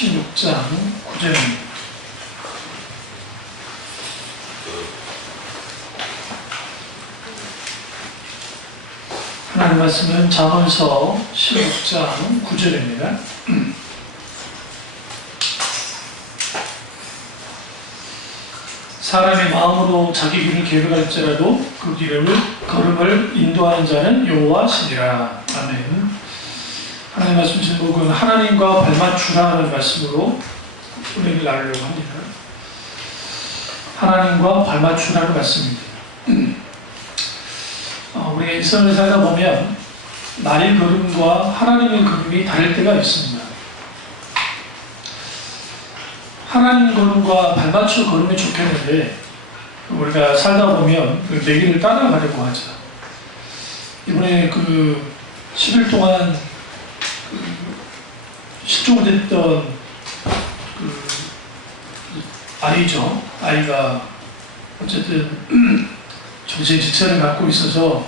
16장 9절입니다. 하나님 말씀은 잠언서 16장 9절입니다. 사람의 마음으로 자기 길을 계획할지라도 그 걸음을 인도하는 자는 여호와시니라. 아멘. 하나님 말씀 제목은 하나님과 발맞추라는 말씀으로 은혜를 나누려고 합니다. 하나님과 발맞추라는 말씀입니다. 우리가 일상을 살다 보면 나의 걸음과 하나님의 걸음이 다를 때가 있습니다. 하나님 걸음과 발맞추 걸음이 좋겠는데 우리가 살다 보면 그 내기를 따라가려고 하죠. 이번에 10일 동안 실종됐던 아이죠. 아이가 어쨌든 정신 지체를 갖고 있어서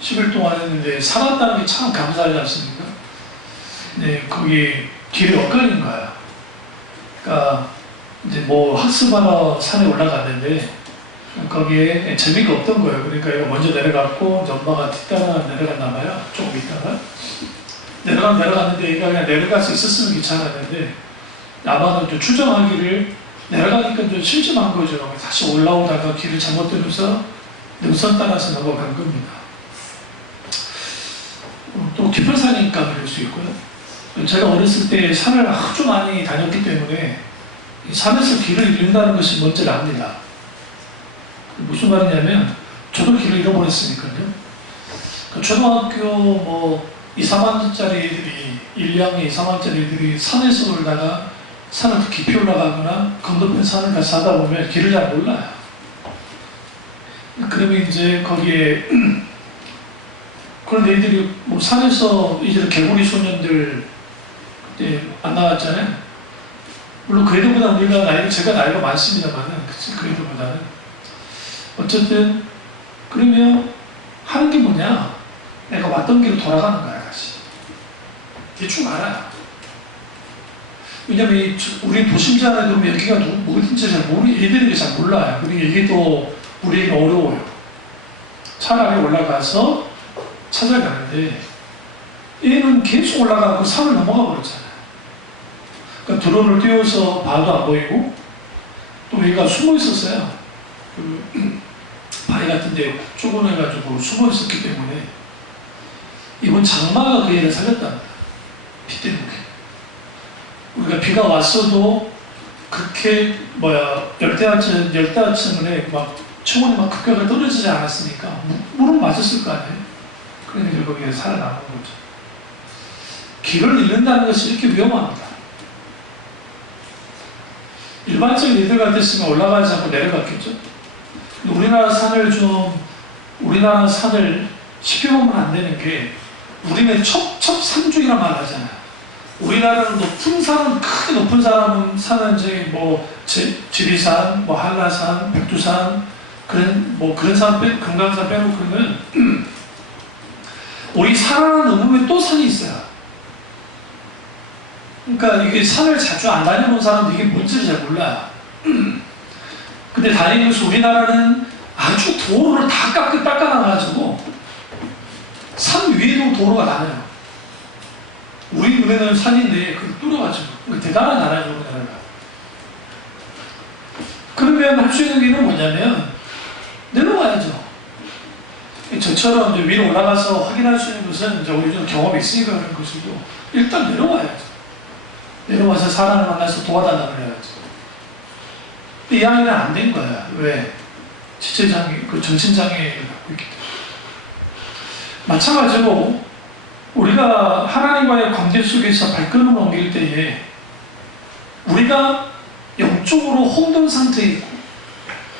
10일 동안 했는데 살았다는 게 참 감사하지 않습니까? 네, 거기 길이 엇갈린 거야. 그러니까 이제 뭐 학습하러 산에 올라갔는데 거기에 재미가 없던 거예요. 그러니까 이거 먼저 내려갔고 엄마가 뒤따라 내려갔나 봐요. 조금 있다가 내려갔는데 얘가 그냥 내려갈 수 있었으면 괜찮았는데 아마도 좀 추정하기를 내려가니까 좀 심심한 거죠. 다시 올라오다가 길을 잘못 들어서 능선 따라서 넘어간 겁니다. 또 깊은 산이니까 그럴 수 있고요. 제가 어렸을 때 산을 아주 많이 다녔기 때문에 산에서 길을 잃는다는 것이 뭔지 압니다. 무슨 말이냐면 저도 길을 잃어버렸으니까요. 초등학교 2, 3학년짜리 애들이 1, 2학년, 2, 3학년짜리 애들이 산에서 놀다가 산을 더 깊이 올라가거나 건너편 산을 가서 하다 보면 길을 잘 몰라요. 그러면 이제 거기에 그런 애들이 산에서 이제 개구리 소년들 그때 안 나왔잖아요. 물론 그 애들보다 제가 나이가 많습니다만은 그 애들보다는 어쨌든 그러면 하는 게 뭐냐? 내가 왔던 길로 돌아가는 거야 다시. 대충 알아요. 왜냐면 우리 도심자라도 여기가 어딘지 잘 애들이 잘 몰라요. 그러니까 이게 또 우리에게 어려워요. 차라리 올라가서 찾아가는데 얘는 계속 올라가고 산을 넘어가 버렸잖아요. 그러니까 드론을 띄워서 봐도 안 보이고 또 얘가 숨어 있었어요. 바위 같은데 좁아내가지고 숨어 있었기 때문에 이번 장마가 그 애를 살렸답니다. 비 때문에. 우리가 비가 왔어도 그렇게 열대야층에 막 초원이 막 급격하게 떨어지지 않았으니까 물은 맞았을 거 아니에요. 그러니까 결국에 살아남은 거죠. 길을 잃는다는 것이 이렇게 위험합니다. 일반적인 리더 같았으면 올라가지 않고 내려갔겠죠. 우리나라 산을 쉽게 보면 안 되는 게 우리는 첩첩산중이란 말 하잖아요. 우리나라는 크게 높은 산은 이제 지리산, 한라산, 백두산, 그런 산 금강산 빼놓고 그러면 우리 산 하나 넘으면 또 산이 있어요. 그러니까 이게 산을 자주 안 다녀본 사람도 이게 뭔지 잘 몰라요. 근데 다행히도 우리나라는 아주 도로를 다 깎아놔가지고 산 위에도 도로가 나눠요. 우리 눈에는 산인데 그걸 뚫어가지고 대단한 나라죠, 우리나라가. 그러면 할 수 있는 게 뭐냐면 내려와야죠. 저처럼 이제 위로 올라가서 확인할 수 있는 것은 이제 우리 좀 경험이 있으니까 그런 것이고 일단 내려와야죠. 내려와서 사람을 만나서 도와달라고 해야죠. 근데 이 아이는 안 된 거야. 왜? 지체장애, 정신장애를 갖고 있기 때문에. 마찬가지로 우리가 하나님과의 관계 속에서 발걸음을 옮길 때에 우리가 영적으로 혼돈 상태에 있고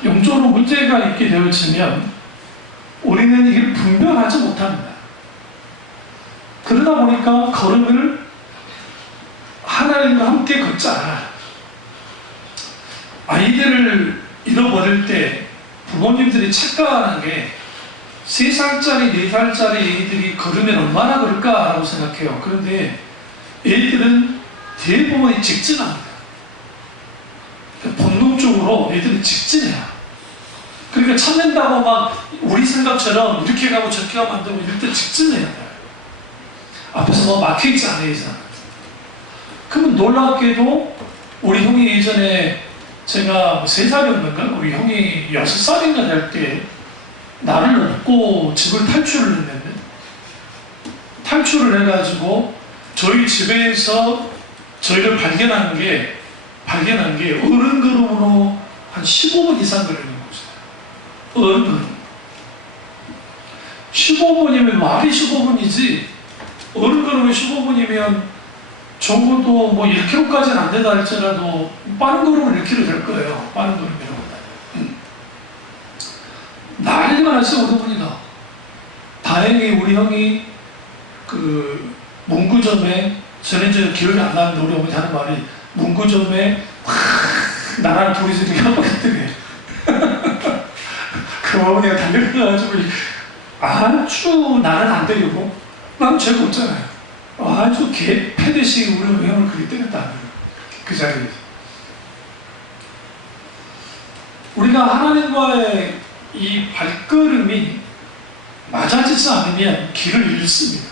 영적으로 문제가 있게 되어지면 우리는 이걸 분별하지 못합니다. 그러다 보니까 걸음을 하나님과 함께 걷지 않아요. 아이들을 잃어버릴 때 부모님들이 착각하는 게 3살짜리, 4살짜리 애들이 걸으면 얼마나 그럴까라고 생각해요. 그런데 애들은 대부분이 직진합니다. 본능적으로 애들은 직진해요. 그러니까 찾는다고 막 우리 생각처럼 이렇게 가고 저렇게 가면 안 되고 이럴 때 직진해야 돼요. 앞에서 뭐 막혀있지 않아요, 이상. 그러면 놀랍게도 우리 형이 예전에 제가 3살이었는가? 우리 형이 6살인가 될 때 나를 업고 집을 탈출을 했는데 탈출을 해가지고 저희 집에서 저희를 발견한 게 어른 걸음으로 한 15분 이상 걸리는 거죠. 어른 걸음. 15분이면 말이 15분이지 어른 걸음이 15분이면 적어도 뭐 1km까지는 안 된다 할지라도 빠른 걸음은 1km 될 거예요. 빠른 걸음이라고. 난리가 났어요, 어른분이가. 다행히 우리 형이 그 문구점에, 저는 이제 기억이 안 나는데 우리 어머니 하는 말이 문구점에 나랑 둘이서 이렇게 협박했더니 그 어머니가 달려가가지고 아주 나는 안 때리고 나는 죄가 없잖아요. 아주 개 패듯이 우리 형을 그렇게 때렸다. 그 자리에서. 우리가 하나님과의 이 발걸음이 맞아지지 않으면 길을 잃습니다.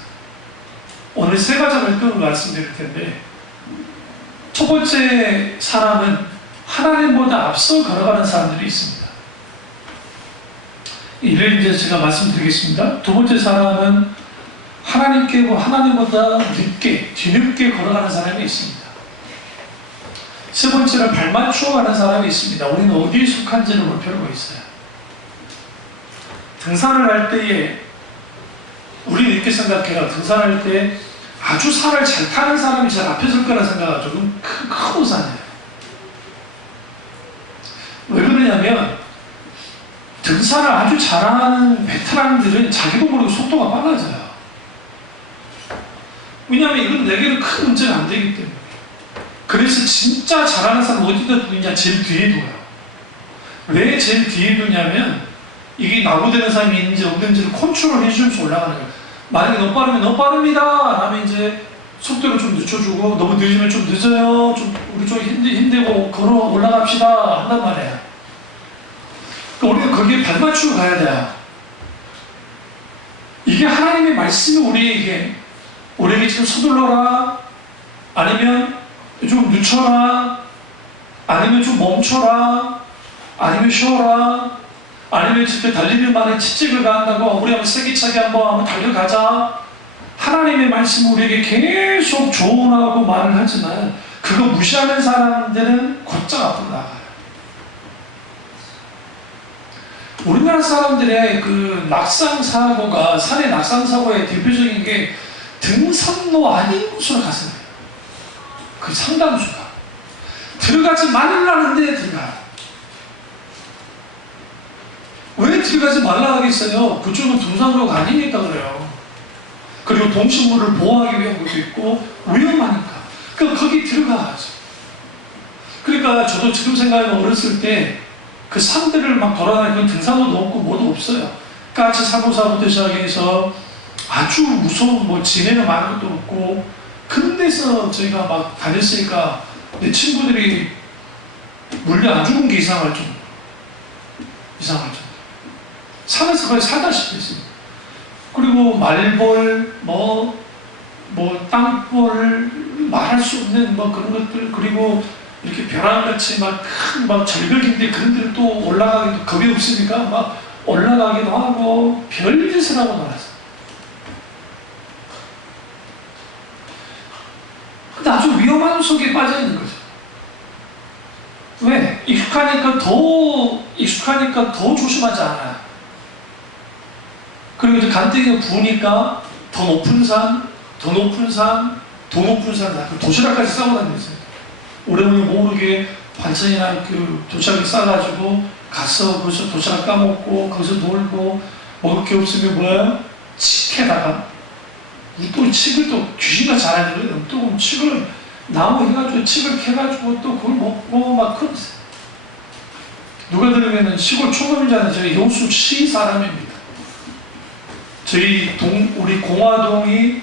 오늘 3가지 발걸음을 말씀드릴 텐데, 첫 번째 사람은 하나님보다 앞서 걸어가는 사람들이 있습니다. 이를 이제 제가 말씀드리겠습니다. 두 번째 사람은 하나님보다 뒤늦게 걸어가는 사람이 있습니다. 세 번째는 발맞추어 가는 사람이 있습니다. 우리는 어디에 속한지를 볼 필요가 있어요. 등산을 할 때에 우리는 이렇게 생각해요. 등산할 때 아주 산을 잘 타는 사람이 제일 앞에 설 거라 생각하죠. 그럼 큰 우산이에요. 왜 그러냐면 등산을 아주 잘하는 베테랑들은 자기도 모르게 속도가 빨라져요. 왜냐하면 이건 내게는 큰 문제가 안 되기 때문에. 그래서 진짜 잘하는 사람 어디다 두느냐? 제일 뒤에 둬요. 왜 제일 뒤에 두냐면 이게 낙오되는 사람이 있는지 없는지를 컨트롤 해주면서 올라가는 거예요. 만약에 너무 빠르면 너무 빠릅니다 라면 이제 속도를 좀 늦춰주고, 너무 늦으면 좀 늦어요, 좀 우리 좀 힘들고 걸어 올라갑시다 한단 말이에요. 그러니까 우리가 거기에 발맞추고 가야 돼요. 이게 하나님의 말씀이 우리에게 지금 서둘러라, 아니면 좀 늦춰라, 아니면 좀 멈춰라, 아니면 쉬어라, 아니면 진짜 달리는 만에 채찍을 가한다고 우리 한번 세기차게 한번 달려가자. 하나님의 말씀은 우리에게 계속 조언하고 말을 하지만 그거 무시하는 사람들은 곧장 앞으로 나가요. 우리나라 사람들의 그 낙상사고가, 산의 낙상사고의 대표적인 게 등산로 아닌 곳으로 갔어요. 그 상당수가. 들어가지 말라는데 들어가요. 왜 들어가지 말라 하겠어요? 그쪽은 등산로가 아니니까 그래요. 그리고 동식물을 보호하기 위한 것도 있고 위험하니까. 그러니까 거기 들어가야죠. 그러니까 저도 지금 생각하면 어렸을 때 그 산들을 막 돌아다니면 등산로도 없고 뭐도 없어요. 까치 사고사부터 시작해서 아주 무서운 뭐 지내는 많은 것도 없고, 그런 데서 저희가 막 다녔으니까 내 친구들이 물려 안 죽은 게 이상할 정도. 산에서 거의 살다시피 했습니다. 그리고 말벌, 땅벌, 말할 수 없는 그런 것들, 그리고 이렇게 벼랑같이 큰 절벽인데 그런 데를 또 올라가기도 겁이 없으니까 막 올라가기도 하고 별짓을 하고 놀았어요. 근데 아주 위험한 속에 빠져 있는 거죠. 왜? 익숙하니까 더 조심하지 않아요. 그리고 이제 간땡이가 부으니까 더 높은 산, 도시락까지 싸고 다녔어요. 오래전에 모르게 반찬이나 그 도시락을 싸가지고 가서 거기서 도시락 까먹고 거기서 놀고, 먹을 게 없으면 뭐야? 칡에다가 또 칡을 또 귀신같이 알아야 되거든요. 또 칡을 나무 해가지고 칡을 캐가지고 또 그걸 먹고 막 그러세요. 누가 들으면은 시골 초범자는 저희 여수 시 사람입니다. 우리 공화동이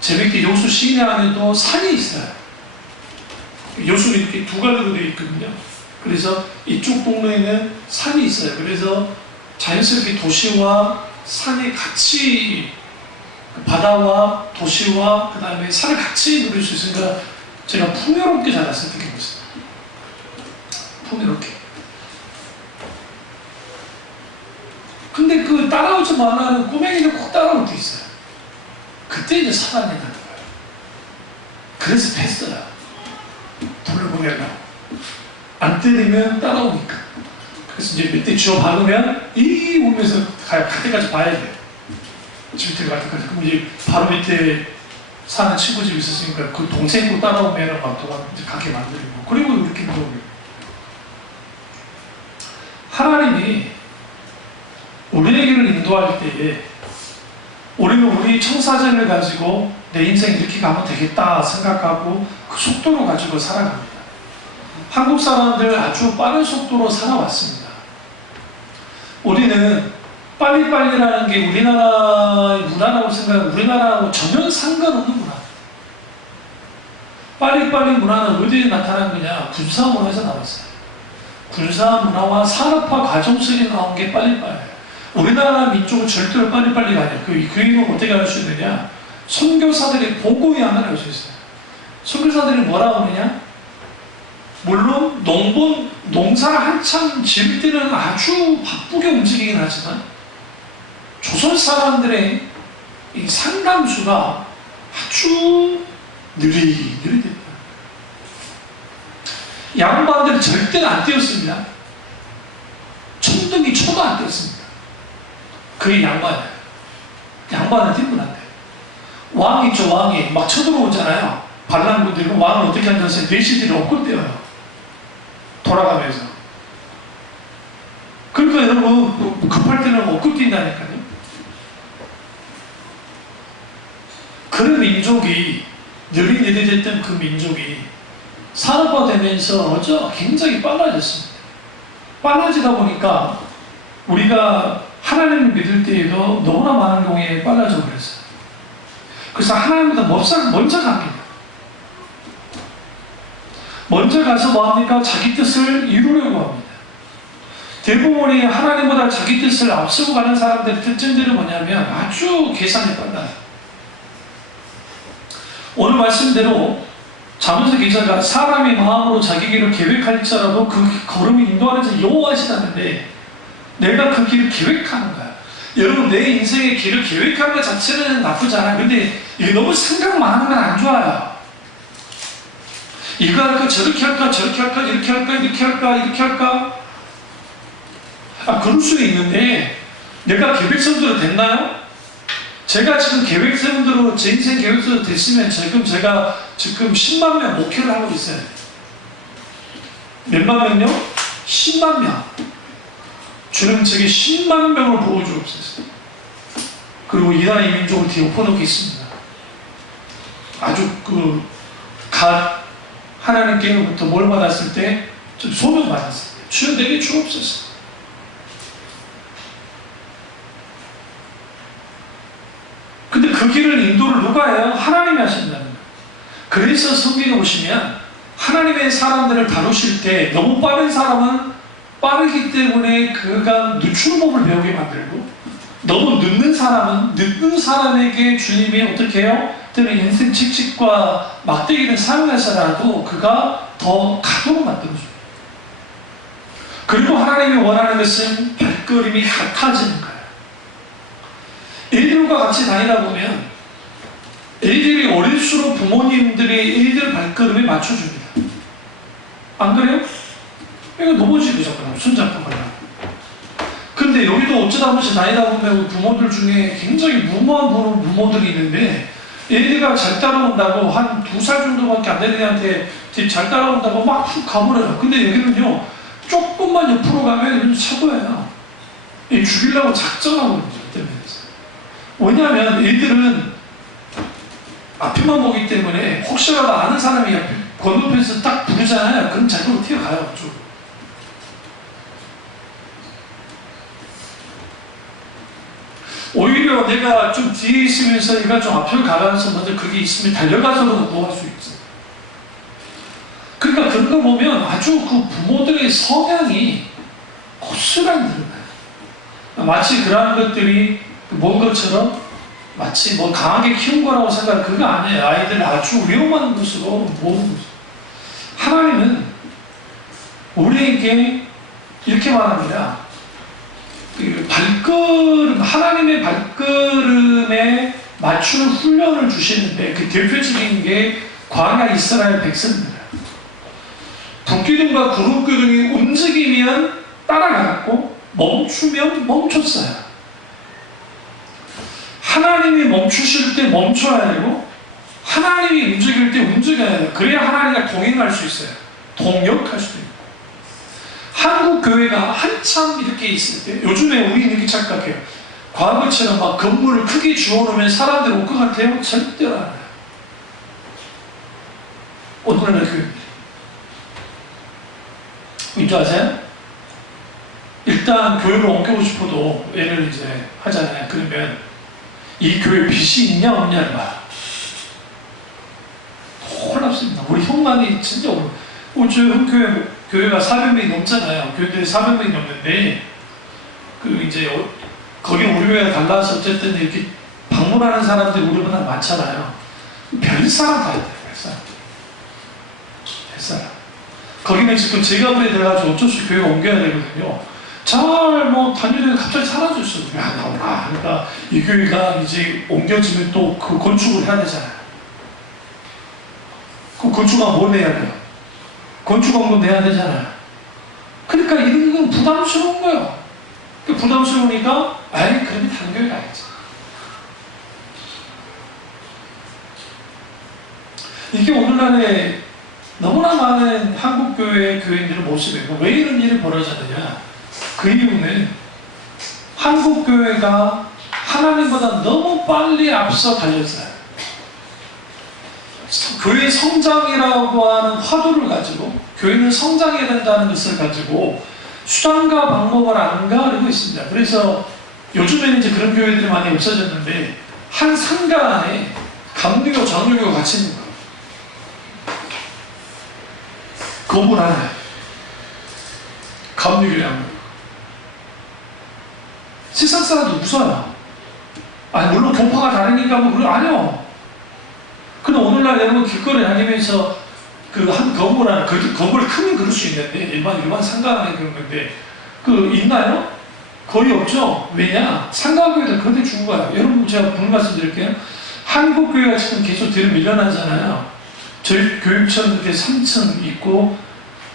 재밌게 여수 시내 안에도 산이 있어요. 여수는 이렇게 두 갈래로 되어 있거든요. 그래서 이쪽 동네에는 산이 있어요. 그래서 자연스럽게 도시와 산이 같이, 바다와 도시와 그 다음에 산을 같이 누릴 수 있으니까 제가 풍요롭게 자랐어요. 어떻게 보세요? 풍요롭게. 근데 그 따라오지 말라는 꼬맹이는 꼭 따라올 때 있어요. 그때 이제 사단이 나는 거예요. 그래서 뺐어요. 불을 보내려고. 안 때리면 따라오니까. 그래서 이제 몇 대 쥐어 박으면 이 오면서 갈 때까지 봐야 돼요. 집 들어갈 때까지. 그럼 이제 바로 밑에 사는 친구 집 있었으니까 그 동생도 따라오면 막 도망 이제 가게 만들고. 그리고 이렇게 무서워요. 하나님이 우리에게를 인도할 때에 우리는 우리 청사진을 가지고 내 인생 이렇게 가면 되겠다 생각하고 그 속도로 가지고 살아갑니다. 한국 사람들 아주 빠른 속도로 살아왔습니다. 우리는 빨리빨리라는 게 우리나라의 문화라고 생각하고 우리나라하고 전혀 상관없는 문화. 빨리빨리 문화는 어디에 나타난 거냐? 군사 문화에서 나왔어요. 군사 문화와 산업화 과정 속에 나온 게 빨리빨리예요. 우리나라 민족은 절대로 빨리빨리 가냐. 그 이유는 어떻게 알 수 있느냐? 선교사들이 보고에 하면 알 수 있어요. 선교사들이 뭐라고 하느냐? 물론 농사를 한참 지을 때는 아주 바쁘게 움직이긴 하지만 조선 사람들의 이 상담수가 아주 느릿느릿했다. 양반들은 절대로 안 뛰었습니다. 천둥이 쳐도 안 뛰었습니다. 그게 양반이에요. 양반은 뛰면 안 돼요. 왕이 있죠, 왕이. 막 쳐들어오잖아요. 반란군들이. 왕은 어떻게 한다세요? 내시들이 엎고 뛰어요. 돌아가면서. 그러니까 여러분, 급할 때는 엎고 뛴다니까요. 그런 민족이, 느릿느릿했던 그 민족이 산업화되면서 굉장히 빨라졌습니다. 빨라지다 보니까 우리가 하나님을 믿을 때에도 너무나 많은 경우에 빨라져 버렸어요. 그래서 하나님보다 먼저 갑니다. 먼저 가서 뭐합니까? 자기 뜻을 이루려고 합니다. 대부분이 하나님보다 자기 뜻을 앞서고 가는 사람들의 특징들은 뭐냐면 아주 계산이 빨라요. 오늘 말씀대로 잠언서 기자가 사람의 마음으로 자기 길을 계획할지라도 그 걸음을 인도하는 자 여호와시다는데 내가 그 길을 계획하는 거야. 여러분, 내 인생의 길을 계획하는 것 자체는 나쁘지 않아요. 근데 이게 너무 생각 많으면 안 좋아요. 이거 할까, 저렇게 할까, 저렇게 할까, 이렇게 할까, 이렇게 할까, 이렇게 할까. 그럴 수는 있는데 내가 계획성대로 됐나요? 제가 지금 계획성대로 제 인생 계획성대로 됐으면 제가 지금 10만 명 목표를 하고 있어요. 몇만 명요? 10만 명. 주는 제게 10만 명을 보여주옵소서. 그리고 이 나라의 민족을 뒤에 엎어놓겠습니다. 아주 하나님께로부터 뭘 받았을 때 좀 소명 받았을 때 주여 내게 주옵소서. 근데 그 길을 인도를 누가 해요? 하나님이 하신다는 거예요. 그래서 성경에 보시면 하나님의 사람들을 다루실 때 너무 빠른 사람은 빠르기 때문에 그가 늦출법을 배우게 만들고 너무 늦는 사람은 늦는 사람에게 주님이 어떻게 해요? 때문에 인생 칙칙과 막대기를 사용해서라도 그가 더 가도록 만들어줘요. 그리고 하나님이 원하는 것은 발걸음이 같아지는 거예요. 애들과 같이 다니다 보면 애들이 어릴수록 부모님들이 애들 발걸음에 맞춰줍니다. 안 그래요? 이거 넘어지고 자꾸 손잡고 가려고. 근데 여기도 어쩌다 한 번씩 다니다 보면 부모들 중에 굉장히 무모한 부모들이 있는데 애가 잘 따라온다고 한 2살 정도밖에 안 되는 애한테 잘 따라온다고 막 훅 가버려요. 근데 여기는요 조금만 옆으로 가면 이런 차고예요. 죽이려고 작정하거든요. 때문에. 왜냐하면 애들은 앞에만 보기 때문에 혹시라도 아는 사람이 건너편에서 딱 부르잖아요. 그럼 자기로 튀어가요. 쭉. 오히려 내가 좀 뒤에 있으면서 얘가 좀 앞을 가면서 먼저 그게 있으면 달려가서도 구할 수 있어. 그러니까 그런 거 보면 아주 그 부모들의 성향이 고스란히 드러나요. 마치 그러한 것들이 뭔 것처럼 마치 뭐 강하게 키운 거라고 생각하는 그거 아니에요. 아이들 아주 위험한 것으로 모든 거죠. 하나님은 우리에게 이렇게 말합니다. 그 발걸음, 하나님의 발걸음에 맞추는 훈련을 주시는데 그 대표적인 게 광야 이스라엘 백성들이에요. 불기둥과 구름기둥이 움직이면 따라갔고 멈추면 멈췄어요. 하나님이 멈추실 때 멈춰야 되고 하나님이 움직일 때 움직여야 돼요. 그래야 하나님과 동행할 수 있어요. 동역할 수도 있고. 한국 교회가 한참 이렇게 있을 때 요즘에 우리는 이렇게 착각해요. 과거처럼 막 건물을 크게 지어놓으면 사람들이 올 것 같아요? 절대로 안 해요. 오늘날 교회입니다. 왠지 아세요? 일단 교회를 옮기고 싶어도 예를 이제 하잖아요. 그러면 이 교회 빚이 있냐 없냐를 봐요. 놀랍습니다. 우리 형만이 진짜 저희 교회가 400명이 넘잖아요. 교회들이 400명이 넘는데 그 이제 거기 우리 교회가 달라서 어쨌든 이렇게 방문하는 사람들이 우리보다 많잖아요. 별 사람 다 있대요. 별 사람. 별 사람. 거기는 지금 제가 불에 들어가지고 어쩔 수 없이 교회가 옮겨야 되거든요. 잘 뭐 다니다가 갑자기 사라졌어요. 왜 안 나오나? 그러니까 이 교회가 이제 옮겨지면 또 그 건축을 해야 되잖아요. 그 건축가 뭐 내야 돼요? 건축원금 내야 되잖아요. 그러니까 이런 건 부담스러운 거예요. 부담스러우니까 아이 그러면 다른 교회 가야지. 이게 오늘날에 너무나 많은 한국교회 교인들의 모습이고 왜 이런 일이 벌어졌느냐? 그 이유는 한국교회가 하나님보다 너무 빨리 앞서 달렸어요. 교회 성장이라고 하는 화두를 가지고 교회는 성장해야 된다는 것을 가지고 수단과 방법을 안 가리고 있습니다. 그래서 요즘에는 이제 그런 교회들이 많이 없어졌는데 한 상가 안에 감리교, 장로교가 같이 있는 거예요. 건물 안에 감리교, 장로교. 세상 사람도 무서워요. 아니 물론 교파가 다르니까 뭐 그런 아니요. 근데 오늘날 여러분 길거리 다니면서 그 한 건물 안에 건물 크면 그럴 수 있는데 일반 상가 안에 그런 건데 그 있나요? 거의 없죠. 왜냐? 상가교회들 그런데 죽은 거야. 여러분 제가 분명 말씀드릴게요. 한국교회가 지금 계속 뒤로 밀려나잖아요. 저희 교육처럼 이렇게 3층 있고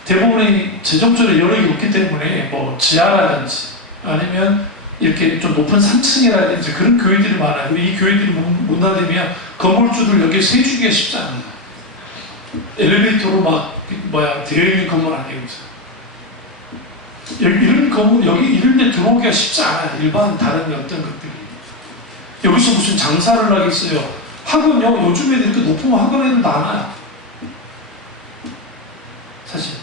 대부분의 재정적으로 여력이 없기 때문에 뭐 지하라든지 아니면 이렇게 좀 높은 3층이라든지 그런 교회들이 많아요. 이 교회들이 문 닫으면 건물주들 여기에 세주기가 쉽지 않아요. 엘리베이터로 막 되어 있는 건물 아니겠죠. 이런 건물 여기 이런 데 들어오기가 쉽지 않아요. 일반 다른 어떤 것들이. 여기서 무슨 장사를 하겠어요. 학원요 요즘 애들 이렇게 높으면 학원 애들도 안 와요. 사실.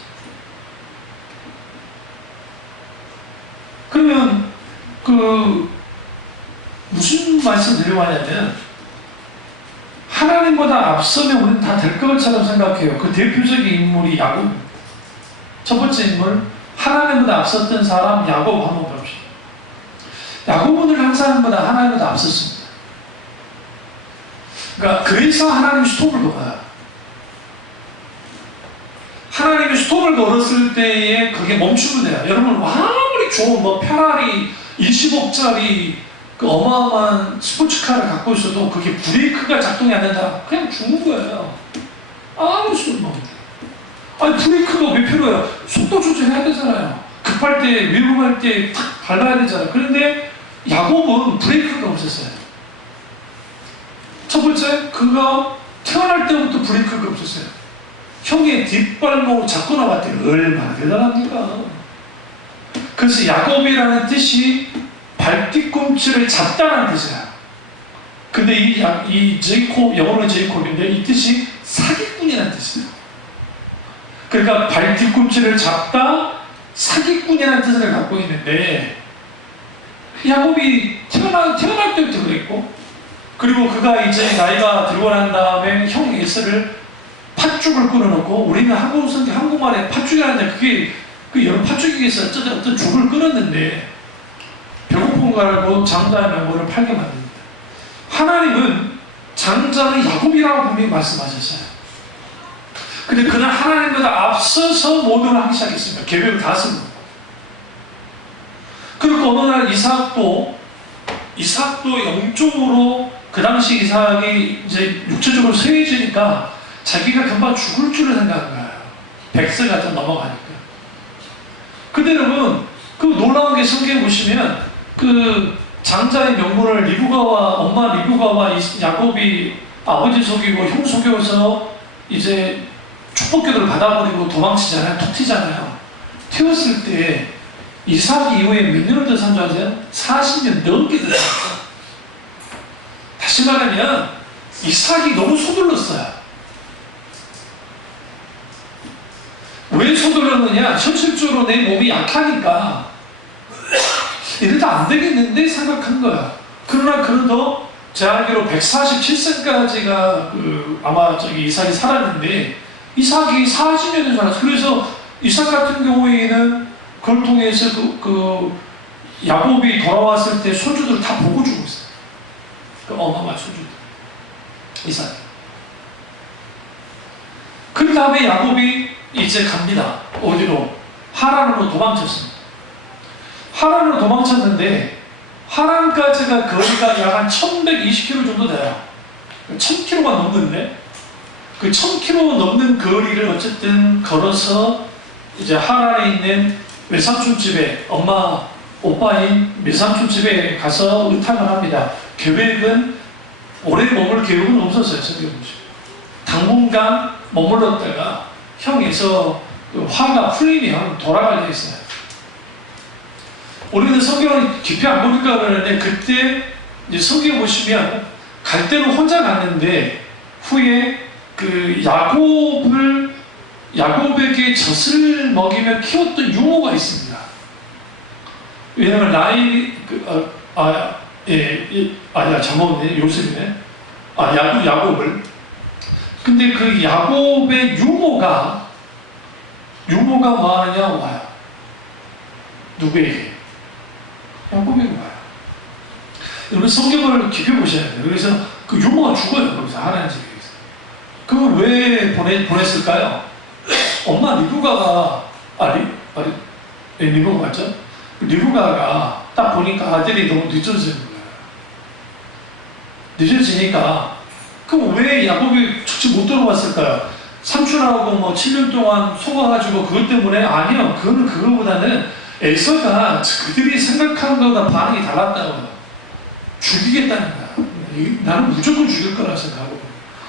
그러면 무슨 말씀 드려하냐면 하나님보다 앞서면 우리는 다 될 것처럼 생각해요. 그 대표적인 인물이 야곱. 첫 번째 인물 하나님보다 앞섰던 사람 야곱 한번 봅시다. 야곱은 항상 하나님보다 앞섰습니다. 그러니까 그래서 하나님이 스톱을 걸어요. 하나님이 스톱을 걸었을 때에 그게 멈추면 돼요. 여러분 아무리 좋은 페라리 20억짜리 그 어마어마한 스포츠카를 갖고 있어도 그게 브레이크가 작동이 안 된다. 그냥 죽는 거예요. 아무 소리도 없는데. 아니 브레이크가 왜 필요해요? 속도 조절해야 되잖아요. 급할 때, 위험할 때 탁 밟아야 되잖아요. 그런데 야곱은 브레이크가 없었어요. 첫 번째, 그가 태어날 때부터 브레이크가 없었어요. 형의 뒷발목을 잡고 나왔더니 얼마나 대단합니까? 그래서 야곱이라는 뜻이 발뒤꿈치를 잡다라는 뜻이야. 근데 이 제이콥, 영어로 제이콥인데 이 뜻이 사기꾼이라는 뜻이에요. 그러니까 발뒤꿈치를 잡다 사기꾼이라는 뜻을 갖고 있는데 야곱이 태어날 때부터 그랬고 그리고 그가 이제 나이가 들고 난 다음에 형 에서를 팥죽을 끓여놓고 우리는 한국말에 팥죽이라는데 그게 그 여러 팥죽이겠어. 어떤 죽을 끓였는데 배고픈 거 알고 장자의 명분을 팔게 만듭니다. 하나님은 장자는 야곱이라고 분명히 말씀하셨어요. 근데 그는 하나님보다 앞서서 모든 걸 하기 시작했습니다. 계획을 다 쓴 겁니다. 그리고 어느 날 이삭도 영적으로 그 당시 이삭이 이제 육체적으로 쇠해지니까 자기가 금방 죽을 줄을 생각한 거예요. 100세가 좀 넘어가니까. 근데 여러분, 그 놀라운 게 성경에 보시면 그 장자의 명분을 엄마 리브가와 야곱이 아버지 속이고 형 속여서 이제 축복교를 받아버리고 도망치잖아요. 툭 튀잖아요. 튀었을 때 이삭 이후에 몇 년을 더 산 줄 아세요? 40년 넘게 들었어요. 다시 말하면 이삭이 너무 서둘렀어요. 왜 서둘렀느냐? 현실적으로 내 몸이 약하니까 이러다 안 되겠는데 생각한 거야. 그러나 그래도 제 알기로 147세까지가 아마 이삭이 살았는데 이삭이 40년을 살았어요. 그래서 이삭 같은 경우에는 그걸 통해서 야곱이 돌아왔을 때 손주들 다 보고 주고 있어요. 그 어마어마한 손주들. 이삭이. 그 다음에 야곱이 이제 갑니다. 어디로? 하란으로 도망쳤습니다. 하란으로 도망쳤는데 하란까지가 거리가 약 한 1120km 정도 돼요. 1000km가 넘는데 그 1000km 넘는 거리를 어쨌든 걸어서 이제 하란에 있는 외삼촌 집에 오빠인 외삼촌 집에 가서 의탁을 합니다. 계획은 오래 머물 계획은 없었어요. 성경 보시면 당분간 머물렀다가 형에서 화가 풀리면 돌아가려 했어요. 우리는 성경을 깊이 안 보니까 그러는데 그때 이제 성경 보시면 갈 때는 혼자 갔는데 후에 그 야곱에게 젖을 먹이며 키웠던 유모가 있습니다. 왜냐하면 잘못했네. 요셉이네. 야곱을. 근데 그 야곱의 유모가 뭐 하느냐 와요. 누구에게? 야곱에게 와요. 여러분 성경을 깊이 보셔야 돼요. 그래서 그 유모가 죽어요. 거기서 하나님 집에. 그걸 왜 보냈을까요? 엄마 리브가가 리브가 맞죠? 리브가가 딱 보니까 아들이 너무 늦어지는 거예요. 늦어지니까 그럼 왜 야곱이 직접 못 돌아왔을까요? 삼촌하고 7년 동안 속아가지고 그것 때문에 아니요. 그거보다는 에서가 그들이 생각한 것보다 반응이 달랐다고 죽이겠다는 거야. 나는 무조건 죽일 거라 생각하고.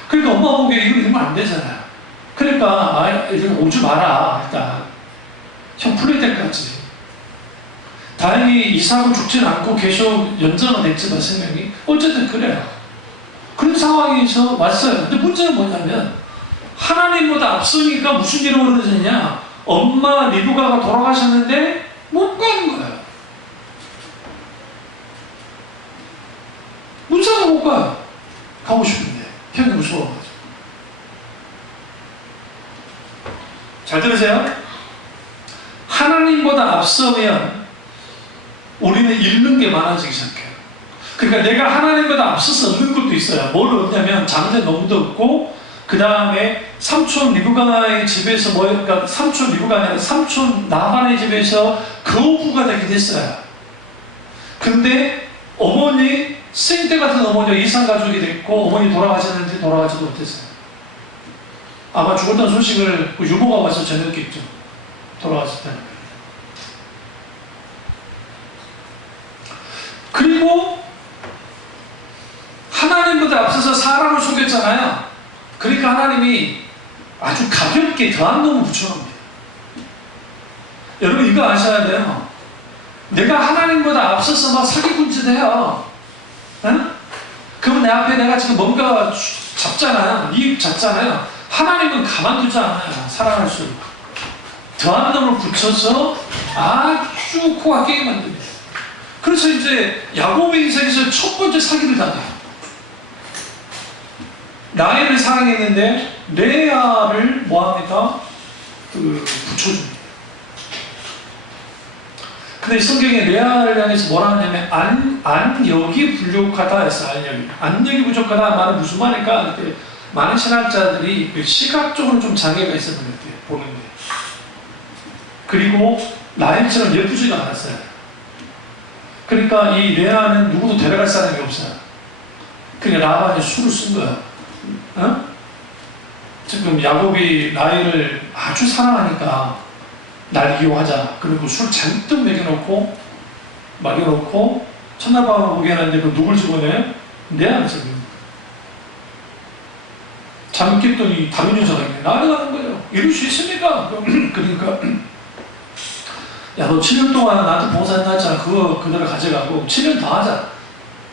그러니까 엄마 보기에 이거 이러면 안 되잖아요. 그러니까 오지 마라 일단 형 풀릴 때까지. 다행히 이삭은 죽지는 않고 계속 연장은 했지만 생명이 어쨌든 그래요. 그런 상황에서 왔어요. 근데 문제는 뭐냐면 하나님보다 앞서니까 무슨 일이 벌어지냐? 엄마 리브가가 돌아가셨는데 못 가는 거예요. 문자가 못 가요. 가고 싶은데 형이 무서워가지고. 잘 들으세요? 하나님보다 앞서면 우리는 잃는 게 많아지기 시작해요. 그러니까 내가 하나님보다 앞서서 얻는 것도 있어요. 뭘 얻냐면 장자 너무도 얻고 그 다음에 삼촌 리브가의 집에서 그러니까 삼촌 리브가 아니라 삼촌 나반의 집에서 거부가 되게 됐어요. 근데 어머니 생때 같은 어머니가 이산 가족이 됐고 어머니 돌아가셨는데 돌아가지도 못했어요. 아마 죽었다는 소식을 그 유모가 와서 전했겠죠. 돌아가셨다는 거예요. 그리고 하나님보다 앞서서 사람을 속였잖아요. 그러니까 하나님이 아주 가볍게 더한 놈을 붙여놓습니다. 여러분 이거 아셔야 돼요. 내가 하나님보다 앞서서 막 사기꾼짓 해요. 응? 그럼 내 앞에 내가 지금 뭔가 잡잖아요. 이익 잡잖아요. 하나님은 가만두지 않아요. 살아날수록 더한 놈을 붙여서 아주 코가 깨게 만듭니다. 그래서 이제 야곱의 인생에서 첫 번째 사기를 당해요. 라헬을 사랑했는데 레아를 뭐합니까? 붙여줍니다. 근데 성경에 레아를 향해서 뭐라 하냐면 안역이 부족하다 했어. 안역이 부족하다 말은 무슨 말일까? 많은 신학자들이 시각적으로 좀 장애가 있었는 것 같아요. 보는데. 그리고 라헬처럼 예쁘지가 않았어요. 그러니까 이 레아는 누구도 데려갈 사람이 없어요. 그러니까 라반이 술을 쓴 거야. 어? 지금 야곱이 라헬을 아주 사랑하니까 날 이용하자. 그리고 술 잔뜩 먹여놓고 첫날 밤을 보게 하는데 그 누굴 집어내요? 레아를 집어내요. 잠 깼더니 다른 여자가 있네. 날아가는 거예요. 이럴 수 있습니까? 그러니까 야, 너 7년 동안 나한테 봉사한다 했잖아. 그거 그대로 가져가고 7년 더 하자.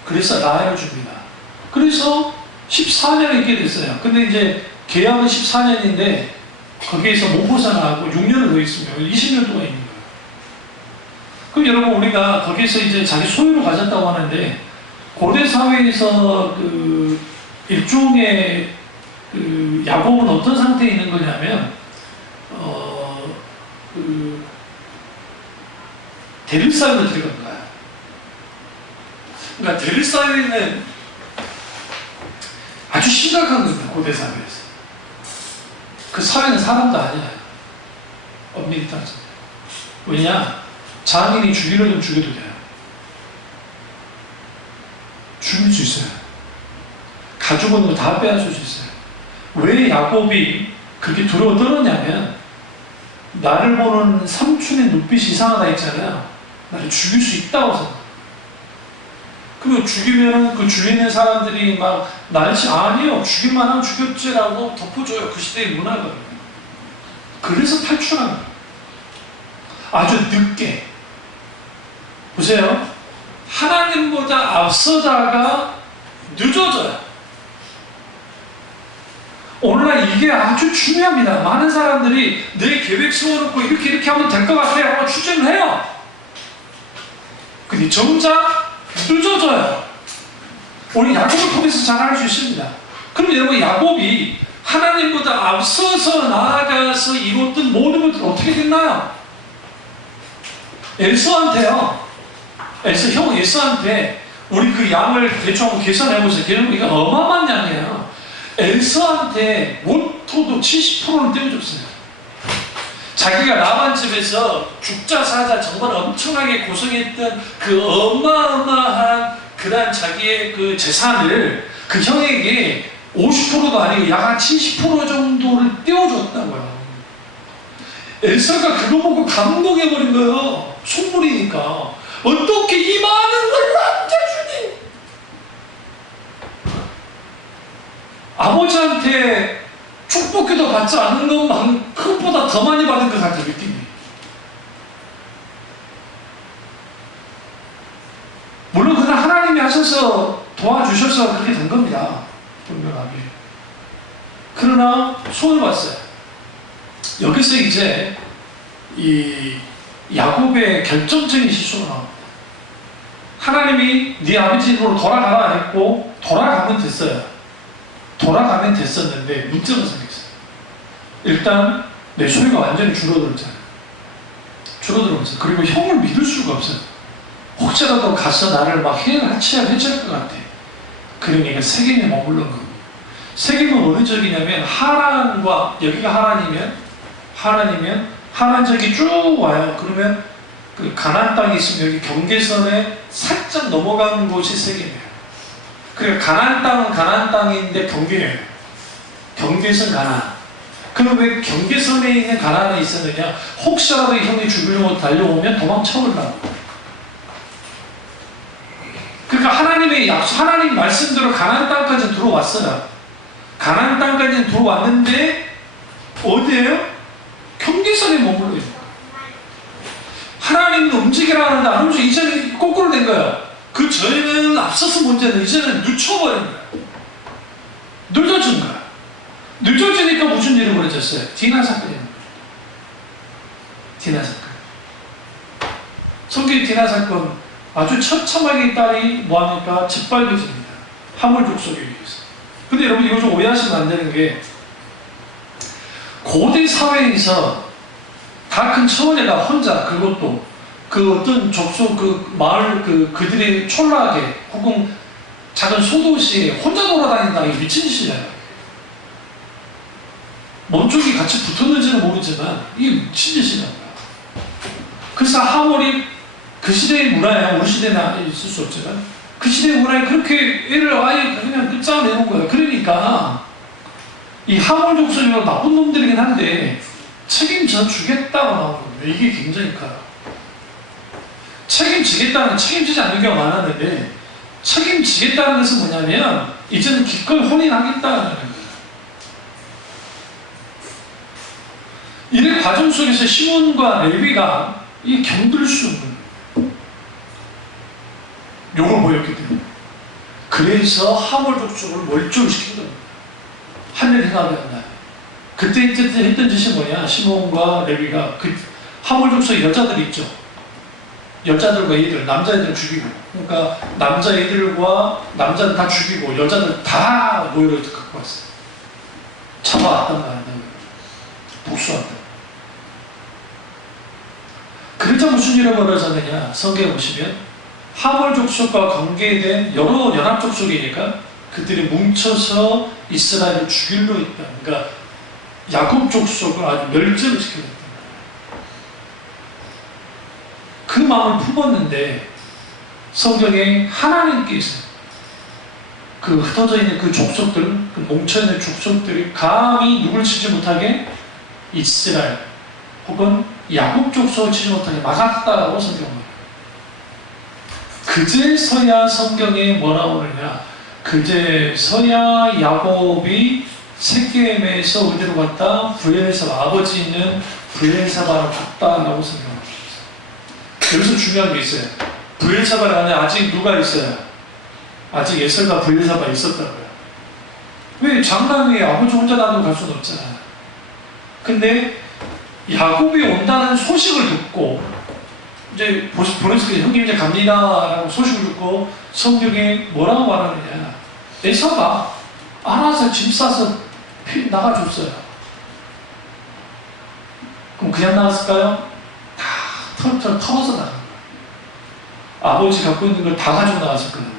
그래서 라헬을 줍니다. 그래서 14년을 있게 됐어요. 근데 이제 계약은 14년인데 거기에서 못 벗어나고 6년을 더 있으면 20년 동안 있는 거예요. 그럼 여러분 우리가 거기서 이제 자기 소유로 가졌다고 하는데 고대 사회에서 일종의 야곱은 어떤 상태에 있는 거냐면 대립사회로 들어간 거야. 그러니까 대립사회는 아주 심각한 겁니다. 고대 사회에서. 그 사회는 사람도 아니야. 엄밀히 따져서. 왜냐? 장인이 죽이려면 죽여도 돼요. 죽일 수 있어요. 가지고 있는 거 다 빼앗을 수 있어요. 왜 야곱이 그렇게 두려워 떨었냐면 나를 보는 삼촌의 눈빛이 이상하다 했잖아요. 나를 죽일 수 있다고 생각. 그리고 죽이면은 그 주위에 있는 사람들이 막 나를 아니요 죽일만 하면 죽였지라고 덮어줘요. 그 시대의 문화거든요. 그래서 탈출한 거예요. 아주 늦게. 보세요. 하나님보다 앞서다가 늦어져요. 오늘날 이게 아주 중요합니다. 많은 사람들이 내 계획 세워놓고 이렇게 하면 될 것 같아요 하고 추진을 해요. 근데 정작 늦어져요. 우리 야곱을 통해서 잘 알 수 있습니다. 그럼 여러분 야곱이 하나님보다 앞서서 나아가서 이뤘던 모든 것들 어떻게 됐나요? 에서한테요. 형 에서한테 우리 그 양을 대충 한번 계산해보세요. 걔는 이게 어마어마한 양이에요. 에서한테 모토도 70%는 떼어줬어요. 자기가 라반 집에서 죽자 사자 정말 엄청나게 고생했던 그 어마어마한 그런 자기의 그 재산을 그 형에게 50%도 아니고 약 한 70% 정도를 떼어줬다고요. 엘사가 그거 보고 감동해버린 거예요. 속물이니까. 어떻게 이 많은 걸 나한테 주니? 아버지한테 축복기도 받지 않은 것만 그것보다 더 많이 받은 것 같아요. 느낌이. 물론 그건 하나님이 하셔서 도와주셔서 그렇게 된 겁니다. 분명하게. 그러나 손을 봤어요. 여기서 이제 이 야곱의 결정적인 실수가 나옵니다. 하나님이 네 아버지 집으로 돌아가라 했고 돌아가면 됐어요. 돌아가면 됐었는데 문제가 생겼어요. 일단 내 소유가 완전히 줄어들었잖아요. 줄어들었어요. 그리고 형을 믿을 수가 없어요. 혹시라도 가서 나를 막 해체할 것 같아. 그러니까 세겜에 머물러 겁니다. 세겜은 어느 지역이냐면 하란과 여기가 하란이면 하란 지역이 쭉 와요. 그러면 그 가나안 땅이 있으면 여기 경계선에 살짝 넘어가는 곳이 세겜이에요. 그러니까 가나안 땅은 가나안 땅인데 경계예요. 경계선 가나안. 그럼 왜 경계선에 있는 가나안에 있었느냐? 혹시라도 형이 죽으려고 달려오면 도망쳐오려고. 그러니까 하나님 말씀대로 가나안 땅까지 들어왔어요. 가나안 땅까지는 들어왔는데 어디에요? 경계선에 머물러 있는 거예요. 하나님은 움직이라 하는데 안 움직여. 이제는 거꾸로 된 거예요. 그 전에는 앞서서 문제는 이제는 늦춰버린 거예요. 늦어진 거예요. 늦어지니까 무슨 일이 벌어졌어요? 디나 사건이 있는 거예요. 디나 사건. 성경의 디나 사건 아주 처참하게 이 딸이 뭐합니까? 짓밟혀집니다. 하물 족속에 의해서. 근데 여러분 이거 좀 오해하시면 안 되는 게 고대 사회에서 다 큰 처녀가 혼자, 그것도 그 어떤 족속 그 마을 그들의 촌락에 혹은 작은 소도시에 혼자 돌아다닌다. 이게 미친 짓이잖아요. 몸쪽이 같이 붙었는지는 모르지만 이게 미친 짓이란 거야. 그래서 하몰이 그 시대의 문화야. 우리 시대는 있을 수 없지만 그 시대의 문화에 그렇게 애를 아예 그냥 끝장내놓은 거야. 그러니까 이 하몰 족속이 나쁜 놈들이긴 한데 책임져 주겠다고 나오는 겁니다. 이게 굉장히 커요. 책임지겠다는 책임지지 않는 경우가 많았는데 책임지겠다는 것은 뭐냐면 이제는 기꺼이 혼인하겠다는 거예요. 이런 과정 속에서 시몬과 레위가 이 견딜 수 없는 욕을 보였기 때문에 그래서 하몰 족속을 몰종시킨 겁니다. 하늘 행하게 한다. 그때 했던 짓이 뭐냐? 시몬과 레위가 그 하몰 족속 여자들이 있죠. 여자들과 애들, 남자애들 죽이고, 그러니까 남자애들과 남자들 다 죽이고 여자들 다 모여서 갖고 왔어요. 잡아왔단 말이야. 복수한다. 그러자 무슨 일이 벌어졌느냐? 성경에 보시면 하몰 족속과 관계된 여러 연합 족속이니까 그들이 뭉쳐서 이스라엘을 죽이려 했다. 그러니까 야곱 족속을 아주 멸절을 시켰다. 그 마음을 품었는데 성경에 하나님께서 그 흩어져 있는 그 족속들, 그 뭉쳐있는 족속들이 감히 누굴 치지 못하게 이스라엘 혹은 야곱 족속을 치지 못하게 막았다라고 성경합니다. 그제서야 성경에 뭐라 오느냐? 그제서야 야곱이 섹겜에서 어디로 갔다? 브엘사바, 아버지 있는 브엘사바로 갔다라고 성경합니다. 여기서 중요한 게 있어요. 브엘사바를 안에 아직 누가 있어요? 아직 예설과 브엘사바가 있었다고요. 왜 장남이 아버지 혼자 놔두고 갈 수는 없잖아요. 근데 야곱이 온다는 소식을 듣고 이제 보내서 형님 이제 갑니다라고 소식을 듣고 성경에 뭐라고 말하느냐? 에서가 알아서 짐 싸서 나가줬어요. 그럼 그냥 나갔을까요? 털털 털어서 나간 거야. 아버지 갖고 있는 걸 다 가지고 나왔었거든요.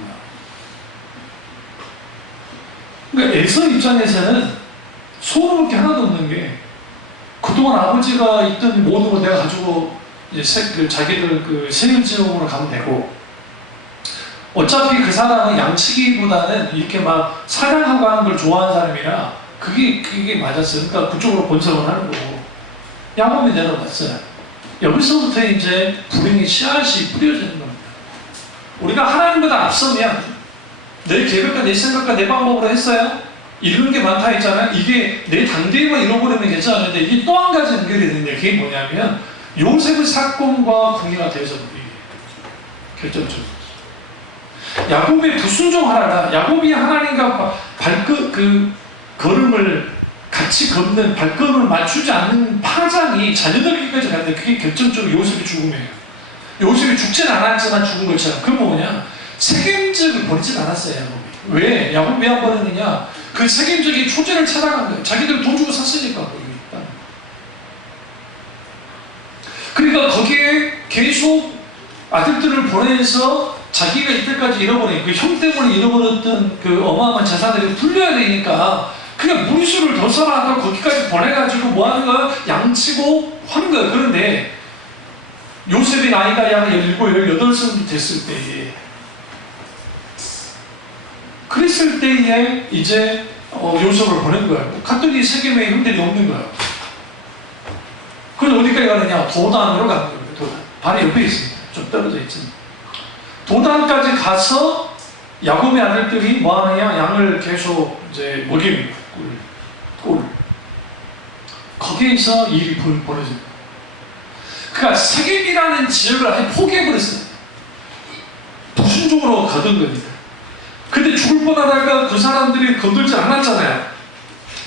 그러니까 에서 입장에서는 소름을 게 하나도 없는 게 그동안 아버지가 있던 모든 걸 내가 가지고 이제 자기들 그 세일지역으로 가면 되고 어차피 그 사람은 양치기보다는 이렇게 막 사냥하고 하는 걸 좋아하는 사람이라 그게 맞았어요. 그러니까 그쪽으로 본성을 하는 거고 야곱이 내려갔어요. 여기서부터 이제 불행의 씨앗이 뿌려지는 겁니다. 우리가 하나님보다 앞서면 내 계획과 내 생각과 내 방법으로 했어요. 이런 게 많다 했잖아요. 이게 내 당대에만 잃어버리면 괜찮은데 이게 또 한 가지 연결이 되는데 그게 뭐냐면 요셉의 사건과 관계가 돼서 결정적으로 야곱의 불순종하라가 야곱이 하나님과 걸음을 같이 걷는 발걸음을 맞추지 않는 파장이 자녀들에게까지 가는데 그게 결정적으로 요셉의 죽음이에요. 요셉이 죽진 않았지만 죽은 것처럼. 그건 뭐냐? 책임적을 버리진 않았어요. 야곱이. 왜? 야곱이 왜 안 버렸느냐? 그 책임적인 초재를 찾아간 거예요. 자기들 돈 주고 샀으니까. 그러니까 거기에 계속 아들들을 보내서 자기가 이때까지 잃어버린 그 형 때문에 잃어버렸던 그 어마어마한 재산들을 불려야 되니까 그냥 무리수를 더 써놔도 거기까지 보내가지고 뭐 하는 거야? 양치고 하는 거야. 그런데 요셉의 나이가 약 17, 18살 됐을 때에 그랬을 때에 이제 요셉을 보낸 거예요. 갔더니 세겜에 형들이 없는 거예요. 그래서 어디까지 가느냐? 도단으로 가는 거예요. 도단. 발이 옆에 있습니다. 좀 떨어져 있지만. 도단까지 가서 야곱의 아들들이 뭐 하느냐? 양을 계속 이제 먹입니다. 꿀. 거기에서 일이 벌어진 거예요. 그러니까 세겜이라는 지역을 아예 포기해버렸어요. 불순종으로 가던 겁니다. 근데 죽을 뻔하다가 그 사람들이 건들지 않았잖아요.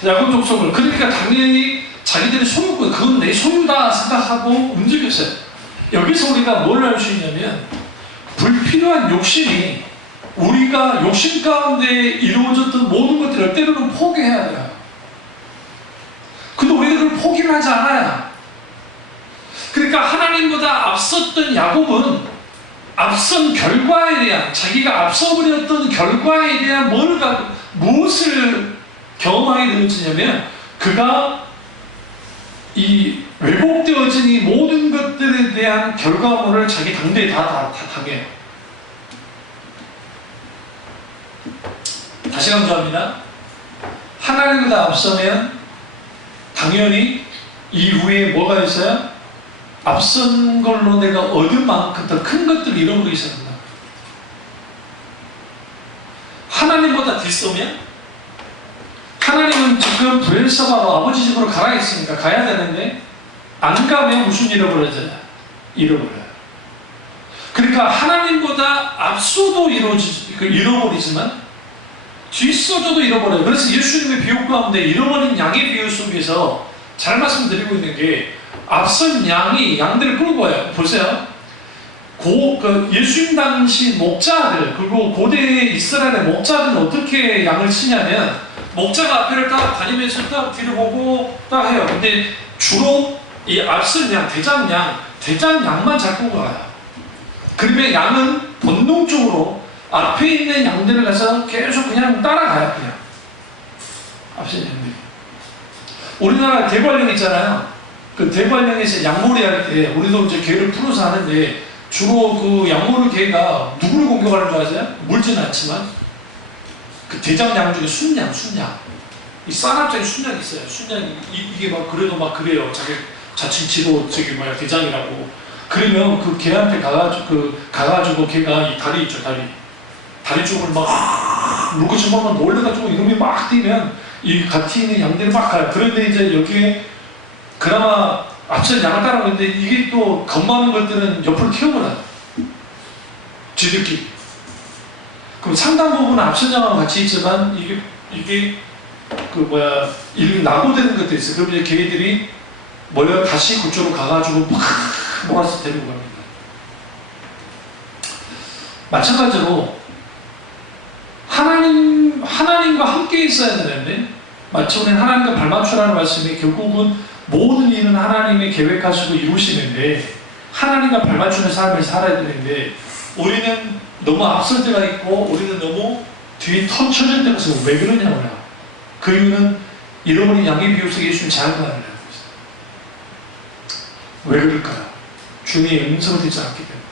야곱 족속을. 그러니까 당연히 자기들이 소유권, 그건 내 소유다 생각하고 움직였어요. 여기서 우리가 뭘 알 수 있냐면 불필요한 욕심이 우리가 욕심 가운데 이루어졌던 모든 것들을 때로는 포기해야 돼요. 근데 우리가 그걸 포기를 하지 않아요. 그러니까 하나님보다 앞섰던 야곱은 앞선 결과에 대한, 자기가 앞서버렸던 결과에 대한 무엇을 경험하게 되었냐면, 그가 이 왜곡되어진 이 모든 것들에 대한 결과물을 자기 당대에 다 당해요. 다시 강조합니다. 하나님보다 앞서면 당연히 이후에 뭐가 있어요? 앞선 걸로 내가 얻은 만큼 더 큰 것들을 잃어버리기 시작합니다. 하나님보다 뒤서면, 하나님은 지금 브엘사바로 아버지 집으로 가라 했으니까 가야 되는데 안 가면 무슨 잃어버려져요? 잃어버려요. 그러니까 하나님보다 앞서도 잃어버리지만 뒤서도 잃어버려요. 그래서 예수님의 비유 가운데 잃어버린 양의 비유 속에서 잘 말씀드리고 있는 게, 앞선 양들을 끌고 와요. 보세요. 예수님 당시 목자들, 그리고 고대 이스라엘의 목자들은 어떻게 양을 치냐면, 목자가 앞에를 딱 다니면서 딱 뒤를 보고 딱 해요. 근데 주로 이 앞선 양, 대장양만 잘 끌고 가요. 그러면 양은 본능적으로 앞에 있는 양들을 가서 계속 그냥 따라가요. 그냥 앞선 양들이. 우리나라 대관령 있잖아요. 그 대관령에서 양몰이 할 때 우리도 이제 개를 풀어서 하는데, 주로 그 양몰 개가 누구를 공격하는 줄 아세요? 물지는 않지만 그 대장양 중에 순양. 이 쌍합장에 순양이 있어요. 순양이 이게 막 그래도 막 그래요. 자칭 지도 대장이라고. 그러면 그 개한테 가가지고 걔가 이 다리 있죠, 다리 쪽을 막 물고 집어만 놀래가지고 이놈이 막 뛰면 이 같이 있는 양들이 막 가요. 그런데 이제 여기에 그나마 앞선 양을 따라오는데, 이게 또 겁많은 것들은 옆으로 튀어버려요. 쥐들끼리. 그럼 상당 부분은 앞선 양하고 같이 있지만, 이게 낙오되는 것도 있어요. 그럼 이제 걔들이 다시 그쪽으로 가가지고 막 몰아서 데리고 갑니다. 마찬가지로 하나님과 함께 있어야 되는데, 마치 오늘 하나님과 발맞추라는 말씀이 결국은 모든 일은 하나님이 계획하시고 이루시는데, 하나님과 발맞추는 삶을 살아야 되는데, 우리는 너무 앞설 때가 있고 우리는 너무 뒤에 터쳐질 때가 있어요. 왜 그러냐고요. 그 이유는 잃어버린 양의 비유 속에 예수님 자연관을 하고 있어요. 왜 그럴까요? 주님의 음성을 듣지 않기 때문에.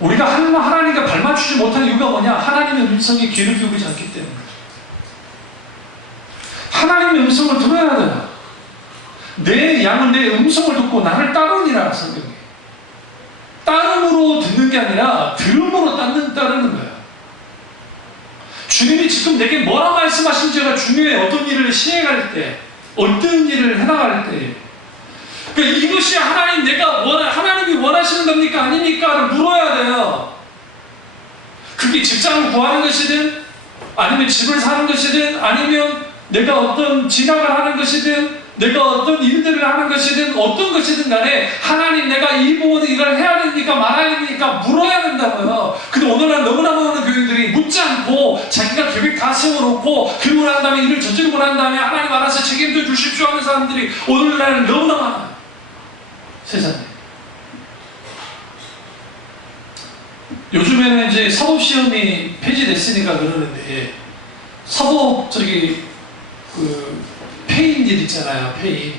우리가 하나님과 발맞추지 못하는 이유가 뭐냐? 하나님의 음성에 귀를 기울이지 않기 때문에. 하나님의 음성을 들어야 된다. 내 양은 내 음성을 듣고 나를 따르니라. 성경에. 따름으로 듣는 게 아니라 들음으로 따르는 거야. 주님이 지금 내게 뭐라 말씀하신지가 중요해. 어떤 일을 시행할 때, 어떤 일을 해나갈 때. 그러니까 이것이 하나님이 원하시는 겁니까? 아닙니까?를 물어야 돼요. 그게 직장을 구하는 것이든, 아니면 집을 사는 것이든, 아니면 내가 어떤 진학을 하는 것이든, 내가 어떤 일들을 하는 것이든, 어떤 것이든 간에 하나님, 내가 이 부분을 이걸 해야 됩니까? 말아야 됩니까? 물어야 된다고요. 근데 오늘날 너무나 많은 교인들이 묻지 않고 자기가 계획 다 세워놓고 그러고 난 다음에 일을 저지르고 난 다음에 하나님 알아서 책임져 주십시오 하는 사람들이 오늘날 너무나 많아요. 세상에. 요즘에는 이제 사법시험이 폐지됐으니까 그러는데, 폐인들 있잖아요, 폐인.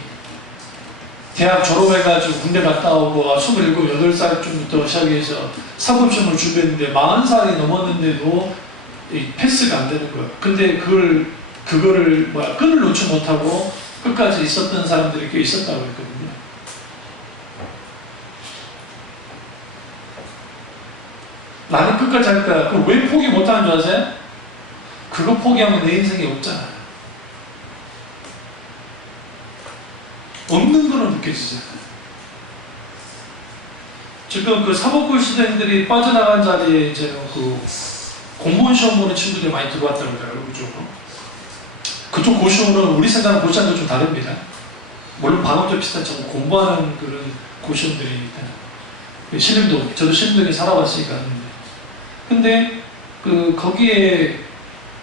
대학 졸업해가지고 군대 갔다 오고 27, 8살쯤부터 시작해서 사법시험을 준비했는데 40살이 넘었는데도 패스가 안 되는 거예요. 근데 그거를 끈을 놓지 못하고 끝까지 있었던 사람들이 꽤 있었다고 했거든요. 나는 끝까지 할 거야. 그럼 왜 포기 못하는 줄 아세요? 그거 포기하면 내 인생이 없잖아요. 없는 거로 느껴지잖아요. 지금 그 사법고 시대들이 빠져나간 자리에 이제 공무원 시험 보는 친구들이 많이 들어왔다고 그래요, 그쪽으로. 그쪽 고시원은 우리 생각하는 고시원도 좀 다릅니다. 물론 방언도 비슷하지만 공부하는 그런 고시원들이니까. 신림동, 저도 신림동에 살아왔으니까 아는데. 근데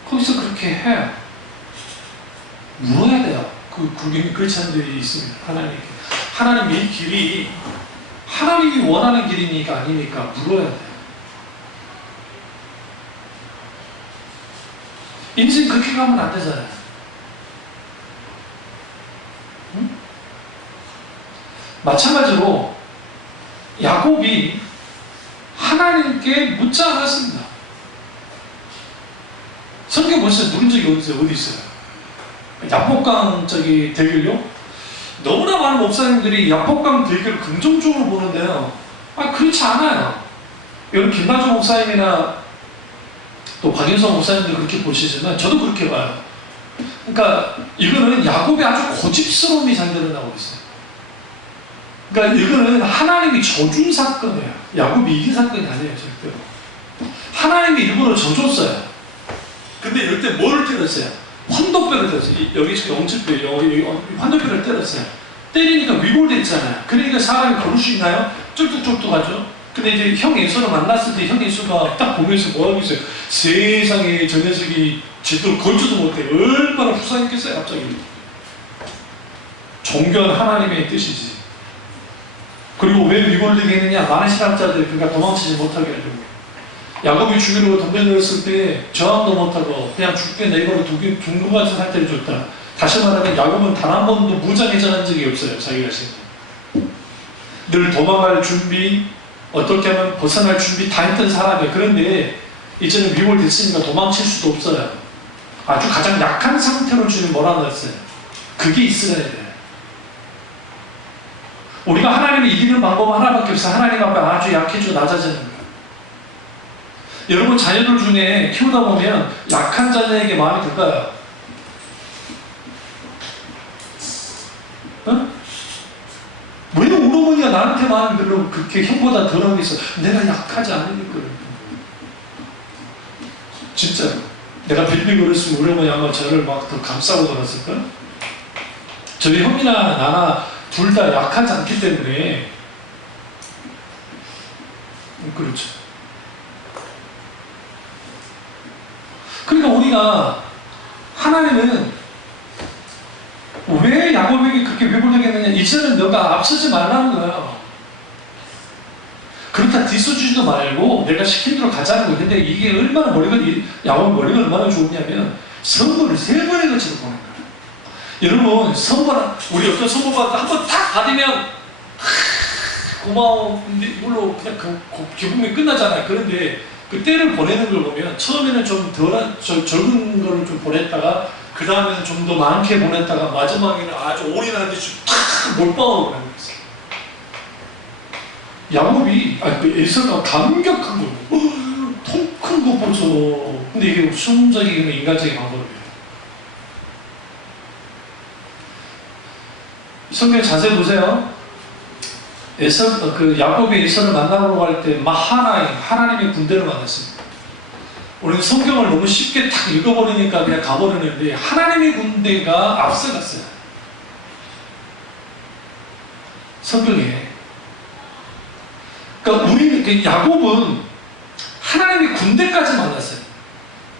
거기서 그렇게 해요. 물어야 돼요. 그게 그렇지 않은 데이 있습니다. 하나님께. 하나님의 이 길이 하나님이 원하는 길이니까 아니니까 물어야 돼요. 인생 그렇게 가면 안 되잖아요. 응? 마찬가지로 야곱이 하나님께 묻지 않았습니다. 성경 벌써 물은 적이 어디 있어요? 야복강 대결요? 너무나 많은 목사님들이 야복강 대결을 긍정적으로 보는데요. 그렇지 않아요. 여러분 김나주 목사님이나 또 박윤성 목사님도 그렇게 보시지만 저도 그렇게 봐요. 그러니까 이거는 야곱의 아주 고집스러움이 잘 드러나고 있어요. 그러니까 이거는 하나님이 져준 사건이에요. 야곱이 이긴 사건이 아니에요, 절대로. 하나님이 일부러 져줬어요. 근데 이럴 때 뭐를 때렸어요? 환도뼈를 때렸어요. 여기 지금 영집뼈, 여기 환도뼈를 때렸어요. 때리니까 위골됐잖아요. 그러니까 사람이 걸을 수 있나요? 쫄뚝쫄뚝하죠. 근데 이제 형 예수를 만났을 때 형 예수가 딱 보면서 뭐하고 있어요? 세상에 저 녀석이 제대로 걸지도 못해. 얼마나 불쌍했겠어요, 갑자기. 존귀한 하나님의 뜻이지. 그리고 왜 위골되게 했느냐? 많은 신학자들 그러니까 도망치지 못하게 하려고. 야곱이 죽이려고 덤벼들었을 때 저항도 못하고 그냥 죽게 내버려 둔것 같은 상태를 줬다. 다시 말하면 야곱은 단 한 번도 무장해전한 적이 없어요. 자기 자신이. 늘 도망갈 준비, 어떻게 하면 벗어날 준비 다 했던 사람이에요. 그런데 이제는 위골됐으니까 도망칠 수도 없어요. 아주 가장 약한 상태로 주님 몰아넣었어요. 그게 있어야 돼요. 우리가 하나님을 이기는 방법은 하나밖에 없어요. 하나님 앞에 아주 약해지고 낮아지는 거예요. 여러분 자녀들 중에 키우다 보면 약한 자녀에게 마음이 들까요? 어? 왜 우리 어머니가 나한테 마음이 들고 그렇게 형보다 덜하게 있어? 내가 약하지 않으니까. 진짜로. 내가 빌빌 거렸으면 우리 어머니 아마 저를 막 더 감싸고 걸었을까? 저희 형이나 나나 둘 다 약하지 않기 때문에 그렇죠. 그러니까 우리가 하나님은 왜 야곱에게 그렇게 위골되겠느냐? 이제는 너가 앞서지 말라는 거야. 그렇다 뒤서주지도 말고 내가 시킨 대로 가자는 거야. 근데 이게 얼마나 야곱의 머리가 얼마나 좋으냐면 선물을 3번에 걸쳐서 보는 거야. 여러분 선물 우리 어떤 선물 받다 한번 탁 받으면 고마워. 근데 이걸로 그냥 기쁨이 끝나잖아요. 그런데 그 때를 보내는 걸 보면 처음에는 좀 적은 거를 좀 보냈다가 그 다음에는 좀 더 많게 보냈다가 마지막에는 아주 올인하는 듯이 탁 몰빵하고 보내는 거였어요. 야곱이 에서가 감격한 거예요. 통 큰 거 보죠. 근데 이게 순적이고 인간적인 방법이에요. 성경 자세히 보세요. 야곱이 에서를 만나러 갈 때 마하나임 하나님의 군대를 만났습니다. 우리는 성경을 너무 쉽게 딱 읽어버리니까 그냥 가버리는데 하나님의 군대가 앞서갔어요. 성경에. 그러니까 야곱은 하나님의 군대까지 만났어요.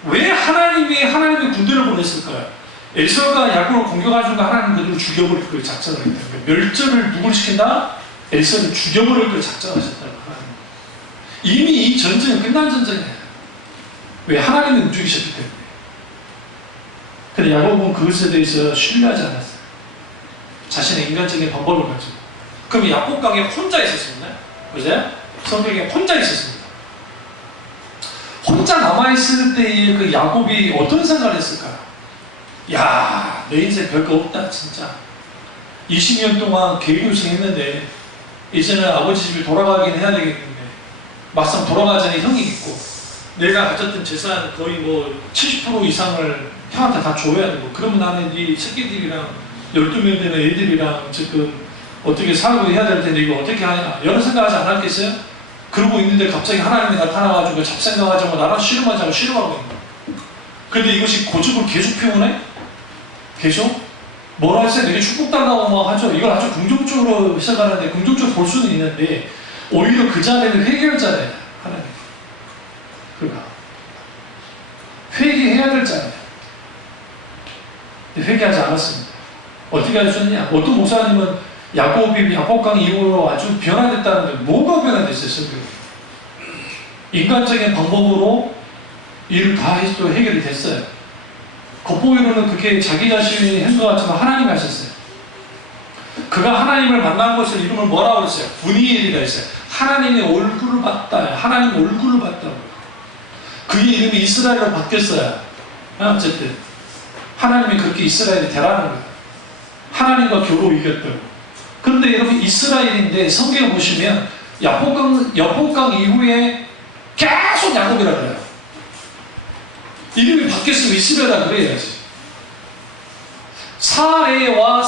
왜 하나님의 군대를 보냈을까요? 에서가 야곱을 공격하니까 하나님 그들을 죽여버릴 걸 작정을 했다. 그러니까 멸절을 누굴 시킨다? 에서를 죽여버릴 걸 작정하셨다고 하나님. 이미 이 전쟁은 끝난 전쟁이에요. 왜? 하나님이 움직이셨기 때문에. 근데 야곱은 그것에 대해서 신뢰하지 않았어요. 자신의 인간적인 방법을 가지고. 그럼 야곱강에 혼자 있었습니다. 그죠? 성경에 혼자 있었습니다. 혼자 남아있을 때의 그 야곱이 어떤 생각을 했을까요? 야, 내 인생 별거 없다, 진짜. 20년 동안 계획유생 했는데, 이제는 아버지 집에 돌아가긴 해야 되겠는데, 막상 돌아가자니 형이 있고, 내가 가졌던 재산 거의 70% 이상을 형한테 다 줘야 되고, 그러면 나는 이 새끼들이랑 12명 되는 애들이랑 지금 어떻게 살고 해야 될 텐데, 이거 어떻게 하냐. 여러 생각하지 않았겠어요? 그러고 있는데 갑자기 하나님이 나타나가지고 잡생각하자고 나랑 씨름하자고 씨름하고 있는 거야. 근데 이것이 고집을 계속 표현해? 계속? 뭐라 했어요? 되게 축복달라고 하죠. 이걸 아주 긍정적으로 시작하는데, 긍정적으로 볼 수는 있는데, 오히려 그 자리는 회개자예요. 하나님. 그러니까. 회개해야 될 자리예요. 회개하지 않았습니다. 어떻게 하셨느냐? 어떤 목사님은 야곱이 야복강 이후로 아주 변화됐다는데 뭐가 변화됐어요? 성경에. 인간적인 방법으로 일을 다 해도 해결이 됐어요. 겉보기로는 그게 자기 자신이 한 것 같지만 하나님이 하셨어요. 그가 하나님을 만난 것을 이름을 뭐라고 했어요? 분이엘이라 했어요. 하나님의 얼굴을 봤다. 하나님 얼굴을 봤다고. 그의 이름이 이스라엘로 바뀌었어요. 어쨌든 하나님이 그렇게 이스라엘이 되라는 거예요. 하나님과 겨루 이겼다고. 그런데 여러분 이스라엘인데 성경을 보시면 야복강 이후에 계속 야곱이라 그래요. 이름이 바뀌었으면 이스라엘이라 그래야지. 사레와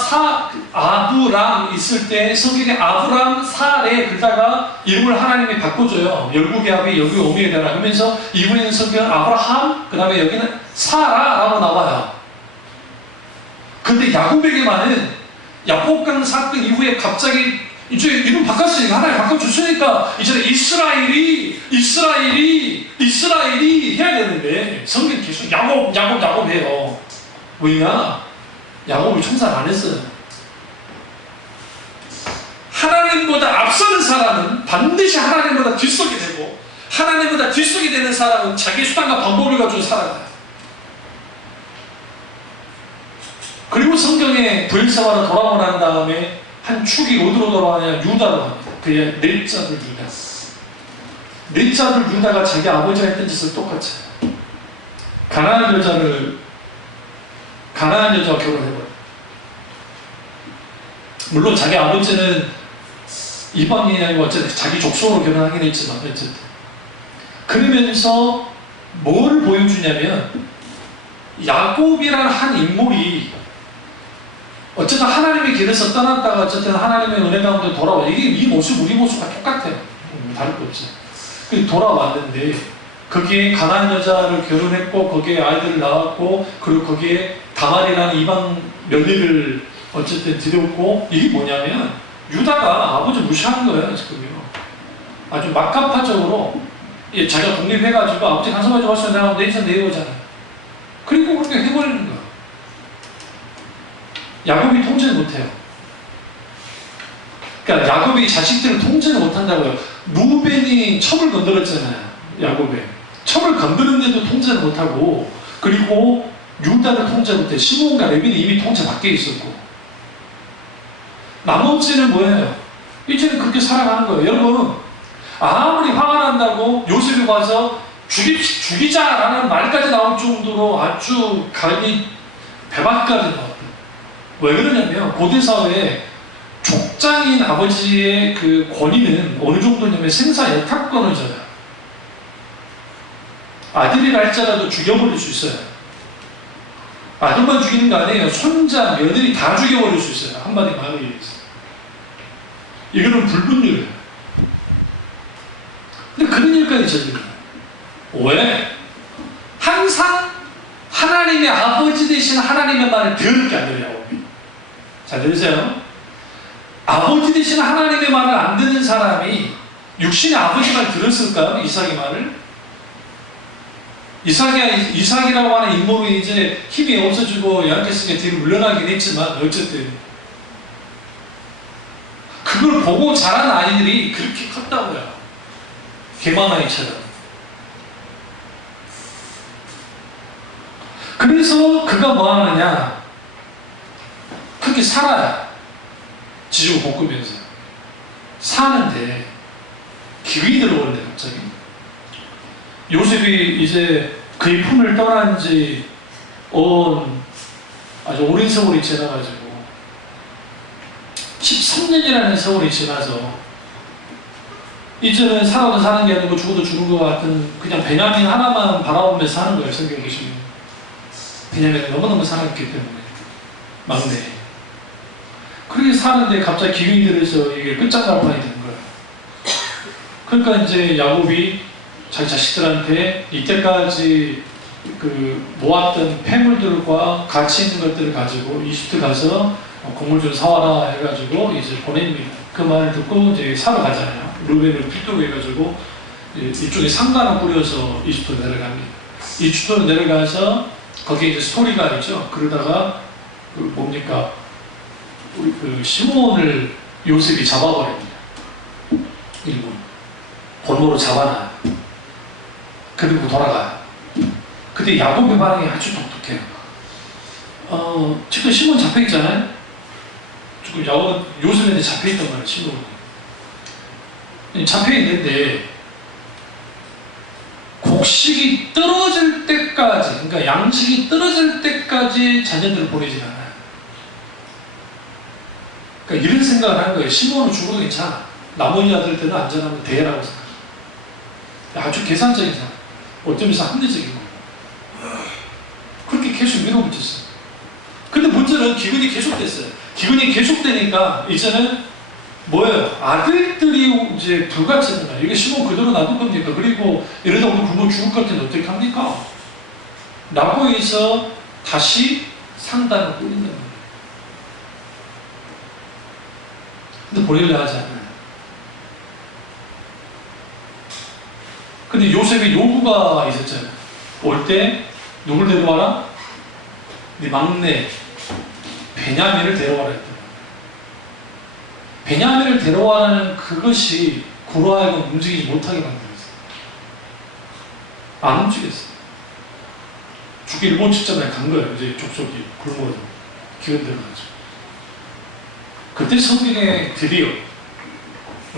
아브람 있을 때 성경에 아브람, 사레 그러다가 이름을 하나님이 바꿔줘요. 열국의 아비 여기 오미에 되라 하면서 이후에는 성경은 아브라함 그 다음에 여기는 사라라고 나와요. 근데 야곱에게만은 야복강 사건 이후에 갑자기 이제 이름 바꿨으니까 하나님 바꿔줬으니까 이제 이스라엘이 해야 되는데 성경 계속 야곱 해요. 왜냐? 야곱이 청산 안 했어요. 하나님보다 앞서는 사람은 반드시 하나님보다 뒷서게 되고 하나님보다 뒷서게 되는 사람은 자기 수단과 방법을 가지고 살아가요. 그리고 성경에 부엘세바로 돌아오고 난 다음에 한 축이 어디로 돌아가냐? 유다로 갑니다. 그의 넷째 아들 유다. 넷째 아들 유다가 자기 아버지가 했던 짓을 똑같이 해요. 가나안 여자와 결혼해버려요. 물론 자기 아버지는 이방인이 아니고 어쨌든 자기 족속으로 결혼하긴 했지만 어쨌든 그러면서 뭘 보여주냐면 야곱이라는 한 인물이 어쨌든 하나님의 길에서 떠났다가 어쨌든 하나님의 은혜 가운데 돌아와. 이게 이 모습 우리 모습과 똑같아요. 다를 거 없어요. 돌아왔는데 거기에 가나안 여자를 결혼했고 거기에 아이들을 낳았고 그리고 거기에 다말이라는 이방 며느리를 어쨌든 들였고 이게 뭐냐면 유다가 아버지 무시하는 거예요. 지금요. 아주 막가파적으로 자기가 독립해가지고 아버지 간섭하지 마시면 내가 내 인생 내려오잖아요. 그리고 그렇게 해버리는 거예요. 야곱이 통제를 못해요. 그러니까 야곱이 자식들을 통제를 못한다고요. 루벤이 첩을 건드렸잖아요. 야곱에. 첩을 건드렸는데도 통제를 못하고 그리고 유다를 통제 못해. 시므온과 레위는 이미 통제 밖에 있었고 나머지는 뭐예요? 이제는 그렇게 살아가는 거예요. 여러분 아무리 화가 난다고 요셉이 와서 죽이자라는 말까지 나올 정도로 아주 간이 배박까지 나왔어요. 왜 그러냐면 고대사회에 족장인 아버지의 그 권위는 어느 정도냐면 생사 여탁권을 져요. 아들이라 할지라도 죽여버릴 수 있어요. 아들만 죽이는 거 아니에요. 손자, 며느리 다 죽여버릴 수 있어요. 한마디 말을 얘기해서. 이거는 불분율이에요. 근데 그런 일까지 저지르는 거예요. 왜? 항상 하나님의 아버지 되신 하나님의 말을 들을 게 아니에요. 잘 들으세요? 아버지 되신 하나님의 말을 안 듣는 사람이 육신의 아버지 말 들었을까요? 이삭의 말을? 이삭이라고 하는 인물이 이제 힘이 없어지고 야르케스가 뒤로 물러나긴 했지만 어쨌든 그걸 보고 자란 아이들이 그렇게 컸다고요. 개만아이처럼. 그래서 그가 뭐 하느냐? 그렇게 살아요. 지지고 볶으면서. 사는데 기근이 들어오는데 갑자기. 요셉이 이제 그의 품을 떠난 지 아주 오랜 세월이 지나가지고 13년이라는 세월이 지나서 이제는 살아도 사는 게 아니고 죽어도 죽은 것 같은 그냥 베냐민 하나만 바라보면서 사는 거예요. 성경에 보시면 베냐민이 너무너무 사랑했기 때문에 막내 그렇게 사는데 갑자기 기근이 들어서 이게 끝장나고 많이 되는 거예요. 그러니까 이제 야곱이 자기 자식들한테 이때까지 그 모았던 폐물들과 가치 있는 것들을 가지고 이집트 가서 곡물 좀 사와라 해가지고 이제 보냅니다. 그 말을 듣고 이제 사러 가잖아요. 루벤을 필두로 해가지고 이쪽에 상단을 꾸려서 이집트로 내려갑니다. 이집트로 내려가서 거기에 이제 스토리가 있죠. 그러다가 그 뭡니까? 우리 그 시몬을 요셉이 잡아버립니다. 일본 본모로 잡아놔요. 그리고 돌아가요. 그때 야곱의 반응이 아주 독특해요. 지금 시몬 잡혀있잖아요. 지금 야곱은 요셉한테 잡혀있단 말이에요. 시몬은 잡혀있는데 곡식이 떨어질 때까지, 그러니까 양식이 떨어질 때까지 자녀들을 보내지 않아요. 그러니까 이런 생각을 하는 거예요. 시몬은 죽어도 괜찮아. 나머지 아들들은 안전하면 대라고 생각해요. 아주 계산적인 사람. 어떤 면에서 합리적인 거예요. 그렇게 계속 밀어붙였어요. 근데 문제는 기근이 계속됐어요. 기근이 계속되니까 이제는 뭐예요? 아들들이 이제 불가치잖아요. 이게 시몬 그대로 놔둘 겁니까? 그리고 이러다 우리 굶어 죽을 것 같은데 어떻게 합니까? 라고 해서 다시 상단을 꾸린다는 거예요. 근데 보내려 하지 않아요. 근데 요셉의 요구가 있었잖아요. 올 때 누굴 데려와라? 네 막내 베냐민을 데려와라 했더니 베냐민을 데려와라는 그것이 그로 하여금 움직이지 못하게 만들었어요. 안 움직였어요. 죽기 일본 직전에 간 거예요. 이제 족속이 굶어서 기운 들어가지고. 그때 성경에 드디어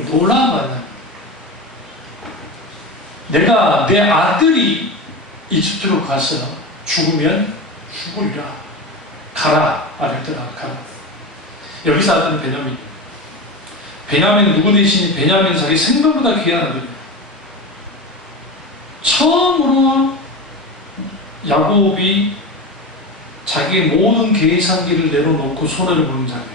놀라운 만남. 내가 내 아들이 이집트로 가서 죽으면 죽으리라. 가라. 아들들아 가라. 여기서 아들은 베냐민이에요. 베냐민은 누구 대신 베냐민은 자기 생명보다 귀한 아들이에요. 처음으로 야곱이 자기의 모든 계산기를 내려놓고 손해를 보는 장면이에요.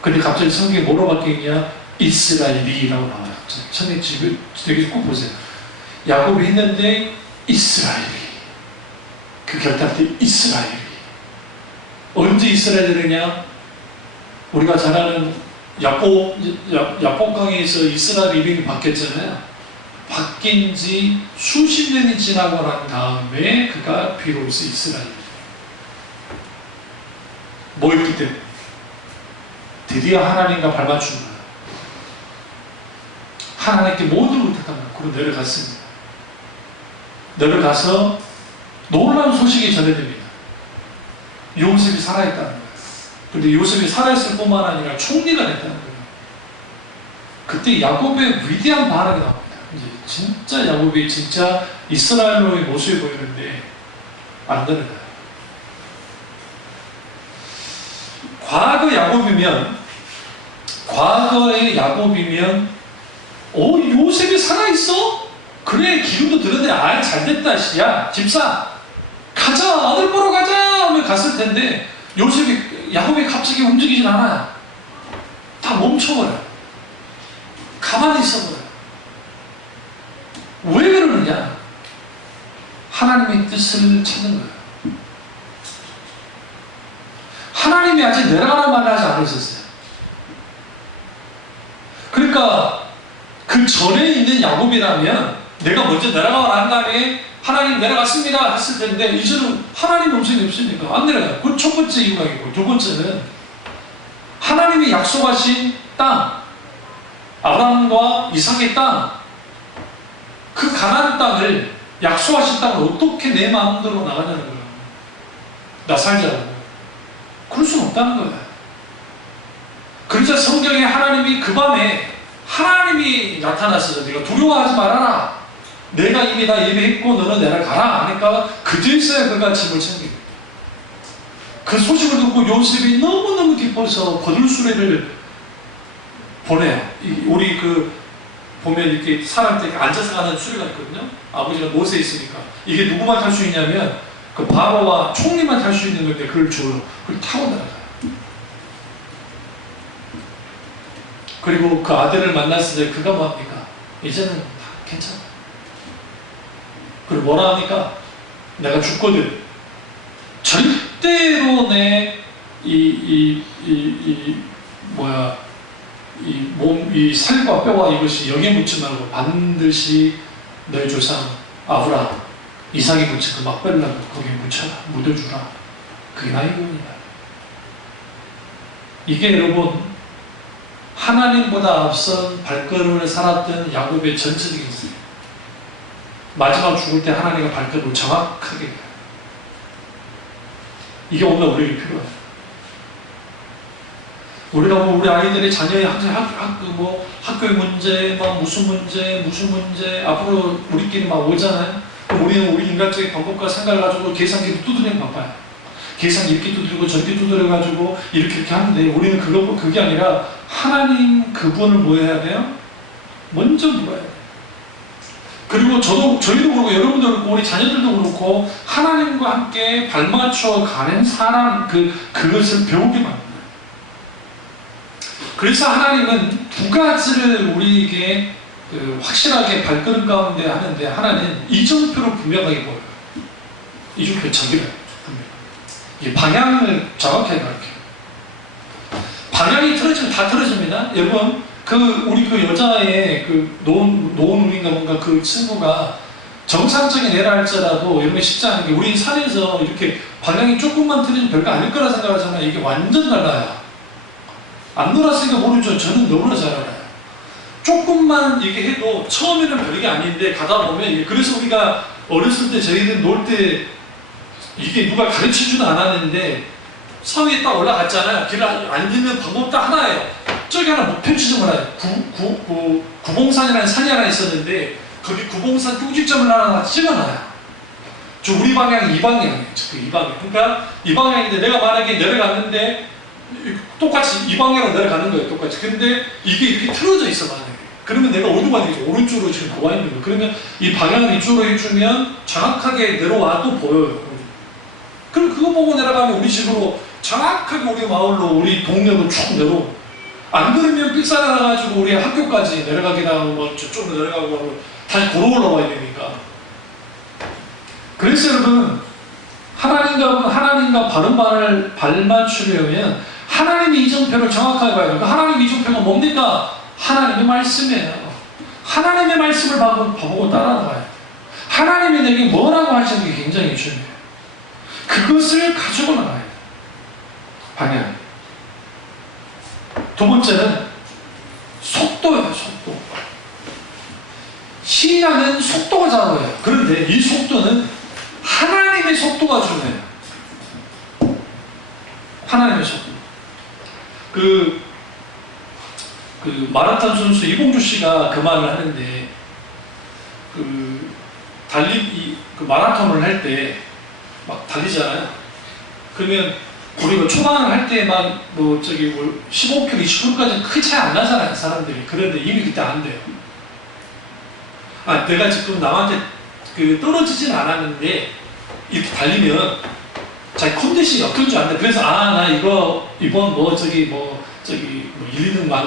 근데 갑자기 성경이 뭐로 바뀌냐? 이스라엘이라고 나와요. 성경 집에 꼭 보세요. 야곱이 했는데 이스라엘이. 그 결단 때 이스라엘이. 언제 이스라엘이 되냐? 우리가 잘 아는 야복강에서 이스라엘 이름이 바뀌었잖아요. 바뀐 지 수십 년이 지나고 난 다음에 그가 비로소 이스라엘이. 뭐였기 때문에? 드디어 하나님과 발맞춘 거예요. 하나님께 모든 걸 부탁합니다. 그리고 내려갔습니다. 내려가서 놀라운 소식이 전해집니다. 요셉이 살아있다는 거예요. 그런데 요셉이 살아있을 뿐만 아니라 총리가 됐다는 거예요. 그때 야곱의 위대한 반응이 나옵니다. 이제 진짜 야곱이 진짜 이스라엘로의 모습이 보이는데 안 되는 거예요. 과거의 야곱이면 요셉이 살아있어? 그래 기운도 들었네. 아 잘됐다. 야 집사 가자 아들 보러 가자 하면 갔을 텐데 야곱이 갑자기 움직이진 않아요. 다 멈춰버려요. 가만히 있어버려요. 왜 그러느냐? 하나님의 뜻을 찾는 거예요. 하나님이 아직 내려가라는 말을 하지 않으셨어요. 그러니까 그 전에 있는 야곱이라면 내가 먼저 내려가라 한 다음에 하나님 내려갔습니다 했을 텐데 이제는 하나님 음성이 없으니까 안 내려가요. 그 첫 번째 이유가 있고 두 번째는 하나님이 약속하신 땅 아브라함과 이삭의 땅 그 가나안 땅을 약속하신 땅을 어떻게 내 마음대로 나가냐는 거예요. 나 살자고. 그럴 수는 없다는 거예요. 그러자 성경에 하나님이 그 밤에 하나님이 나타나서 네가 두려워하지 말아라. 내가 이미 다 예배했고 너는 내려가라 하니까 그제서야 그가 짐을 챙깁니다. 그 소식을 듣고 요셉이 너무너무 기뻐서 거들수레를 보내요. 우리 보면 이렇게 사람 때 앉아서 가는 수레가 있거든요. 아버지가 못에 있으니까 이게 누구만 탈 수 있냐면 그 바로와 총리만 탈 수 있는 건데 그걸 줘요. 그걸 타고 나가요. 그리고 그 아들을 만났을 때 그가 뭐합니까? 이제는 괜찮아. 그리고 뭐라 합니까? 내가 죽거든. 절대로 이 살과 뼈와 이것이 영에 묻지 말고 반드시 너의 조상 아브라함, 이삭이 묻힌 그 막벨라도 거기에 묻혀라. 묻어주라. 그게 나의 구원이다. 이게 여러분 하나님보다 앞선 발걸음을 살았던 야곱의 전체적인 인생. 마지막 죽을 때 하나님의 발걸음을 정확하게 해요. 이게 오늘 우리에게 필요해요. 우리가 우리 아이들의 자녀의 학교의 문제, 무슨 문제, 앞으로 우리끼리 오잖아요. 그럼 우리는 우리 인간적인 방법과 생각을 가지고 계산기를 두드리는 바빠요. 계산기 이렇게 두드리고 저렇게 두드려가지고 이렇게 하는데 우리는 그게 아니라 하나님 그분을 뭐 해야 돼요? 먼저 물어야 돼요. 그리고 저희도 그렇고 여러분도 그렇고 우리 자녀들도 그렇고 하나님과 함께 발맞춰 가는 사람 그것을 배우게 만듭니다. 그래서 하나님은 두 가지를 우리에게 확실하게 발걸음 가운데 하는데 하나는 이정표로 분명하게 보여요. 이정표 저기를 분명. 이게 방향을 정확하게 가르쳐요. 방향이 틀어지면 다 틀어집니다. 여러분 우리 여자의 노은우인가 뭔가 그 친구가 정상적인 애라 할지라도 이런 게 쉽지 않은 게 우리 산에서 이렇게 방향이 조금만 틀리면 별거 아닐 거라 생각하잖아요. 이게 완전 달라요. 안 놀았으니까 모르죠. 저는 너무나 잘 알아요. 조금만 이게 해도 처음에는 별게 아닌데 가다 보면 이게 그래서 우리가 어렸을 때 저희들 놀 때 이게 누가 가르쳐주는 않았는데 성에 딱 올라갔잖아요. 길을 안 딛는 방법 딱 하나예요. 저기 하나 목표지점을 해요. 구봉산이라는 산이 하나 있었는데 거기 구봉산 꼭지점을 하나 찍어놔요. 저 우리 방향이 이 방향이에요. 이 방향. 그러니까 이 방향인데 내가 만약에 내려갔는데 똑같이 이 방향으로 내려가는 거예요. 똑같이. 근데 이게 이렇게 틀어져 있어 만약에. 그러면 내가 어디로 가야 되겠죠? 오른쪽으로 지금 나와 있는 거예요. 그러면 이 방향을 이쪽으로 해주면 정확하게 내려와도 보여요. 그럼 그거 보고 내려가면 우리 집으로 정확하게 우리 마을로 우리 동네로 쭉 내려오고 안 그러면 삑사 나가지고 우리 학교까지 내려가기도 하고 저쪽으로 내려가고 하고 다시 걸어 올라와야 되니까. 그래서 여러분 하나님과 바른 발을 발맞추려면 하나님의 이정표를 정확하게 봐야 돼요. 하나님의 이정표가 뭡니까? 하나님의 말씀이에요. 하나님의 말씀을 보고 따라나가요. 하나님이 내게 뭐라고 하시는 게 굉장히 중요해요. 그것을 가지고 나가야 돼요. 방향. 두 번째는 속도예요. 속도. 신앙은 속도가 중요해요. 그런데 이 속도는 하나님의 속도가 중요해요. 하나님의 속도. 마라톤 선수 이봉주 씨가 그 말을 하는데 마라톤을 할 때 막 달리잖아요. 그러면 우리가 초반을 할 때 15km, 20km까지는 크게 차이 안 나잖아요, 사람들이. 그런데 이미 그때 안 돼요. 내가 지금 남한테 떨어지진 않았는데 이렇게 달리면 자기 컨디션이 어떨 줄 안다. 그래서 나 이번 1, 2등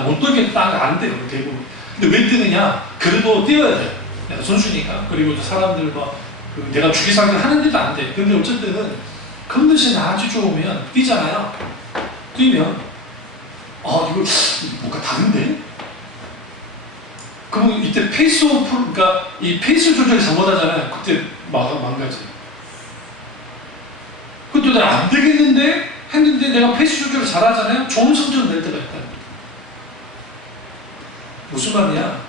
못 뛰겠다 안 돼요, 대부분. 근데 왜 뛰느냐? 그래도 뛰어야 돼요. 내가 선수니까. 그리고 사람들 내가 주기사기를 하는데도 안 돼. 근데 어쨌든 컨디션이 아주 좋으면 뛰잖아요. 뛰면 이거 뭔가 다른데? 그럼 이때 그러니까 이 페이스 조절이 잘못하잖아요. 그때 망가져요. 그것도 내가 안 되겠는데? 했는데 내가 페이스 조절을 잘하잖아요. 좋은 성적을 낼 때가 있다. 무슨 말이야?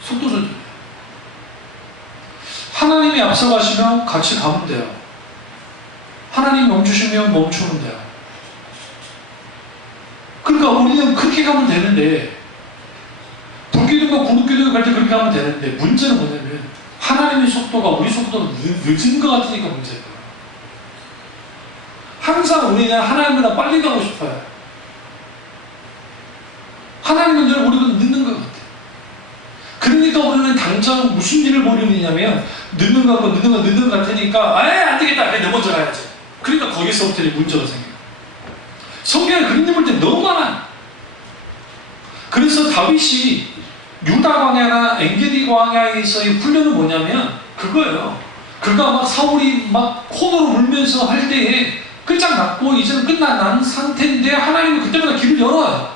속도 조절. 하나님이 앞서가시면 같이 가면 돼요. 하나님이 멈추시면 멈추면 돼요. 그러니까 우리는 그렇게 가면 되는데 불기둥과 구름기둥 갈 때 그렇게 하면 되는데 문제는 뭐냐면 하나님의 속도가 우리 속도가 늦은 것 같으니까 문제예요. 항상 우리는 하나님보다 빨리 가고 싶어요. 하나님은 늘 우리보다 늦는 것 같아요. 그러니까 우리는 당장 무슨 일을 벌이느냐면 늦는 것 같으니까 안 되겠다. 그냥 내 먼저 가야지. 그러니까 거기서부터 문제가 생겨요. 성경에 그림 볼 때 너무 많아요. 그래서 다윗이 유다 광야나 엔게디 광야에서의 훈련은 뭐냐면 그거예요. 그가 사울이 코너로 물면서 할 때에 끝장났고 이제는 끝난 상태인데 하나님은 그때마다 길을 열어요.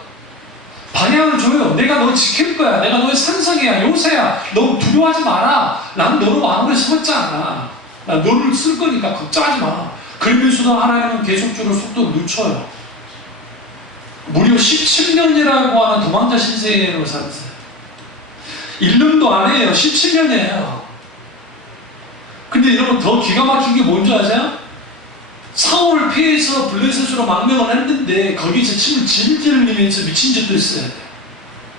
방향을 줘요. 내가 너 지킬 거야. 내가 너의 산성이야. 요새야. 너 두려워하지 마라. 나는 너로 마음을 심었지 않아. 나 너를 쓸 거니까 걱정하지 마. 그러면서도 하나님은 계속적으로 속도를 늦춰요. 17년이라고 하는 도망자 신세로 살았어요. 1년도 안 해요. 17년이에요. 근데 여러분 더 기가 막힌 게 뭔지 아세요? 사울을 피해서 블레셋으로 망명을 했는데 거기서 침을 질질 흘리면서 미친 짓도 했어요.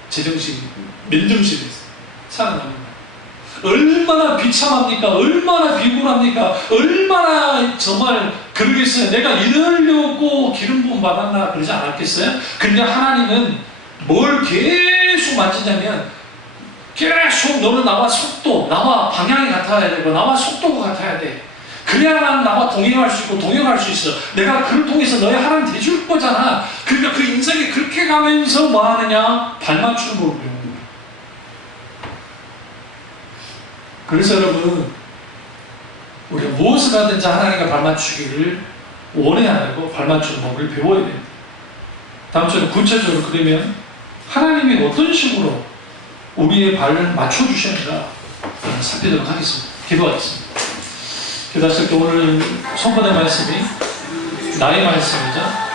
제정신이 맨정신이었어요. 살아남은 거예요. 얼마나 비참합니까? 얼마나 비굴합니까? 얼마나 정말 그러겠어요. 내가 이러려고 기름 부음 받았나 그러지 않았겠어요? 근데 하나님은 뭘 계속 만지냐면 계속 너는 나와 속도, 나와 방향이 같아야 되고 나와 속도가 같아야 돼. 그래야만 나와 동행할 수 있고 동행할 수 있어. 내가 그를 통해서 너의 하나님 돼줄 거잖아. 그러니까 그 인생이 그렇게 가면서 뭐 하느냐? 발 맞추는 법을 배우는 거예요. 그래서 여러분, 우리가 무엇을 하든지 하나님과 발 맞추기를 원해야 되고 발 맞추는 법을 배워야 됩니다. 다음 주에 구체적으로 그러면 하나님이 어떤 식으로 우리의 발을 맞춰주시는가 살피도록 하겠습니다. 기도하겠습니다. 기도하실 때 오늘 선포된 말씀이 나의 말씀이자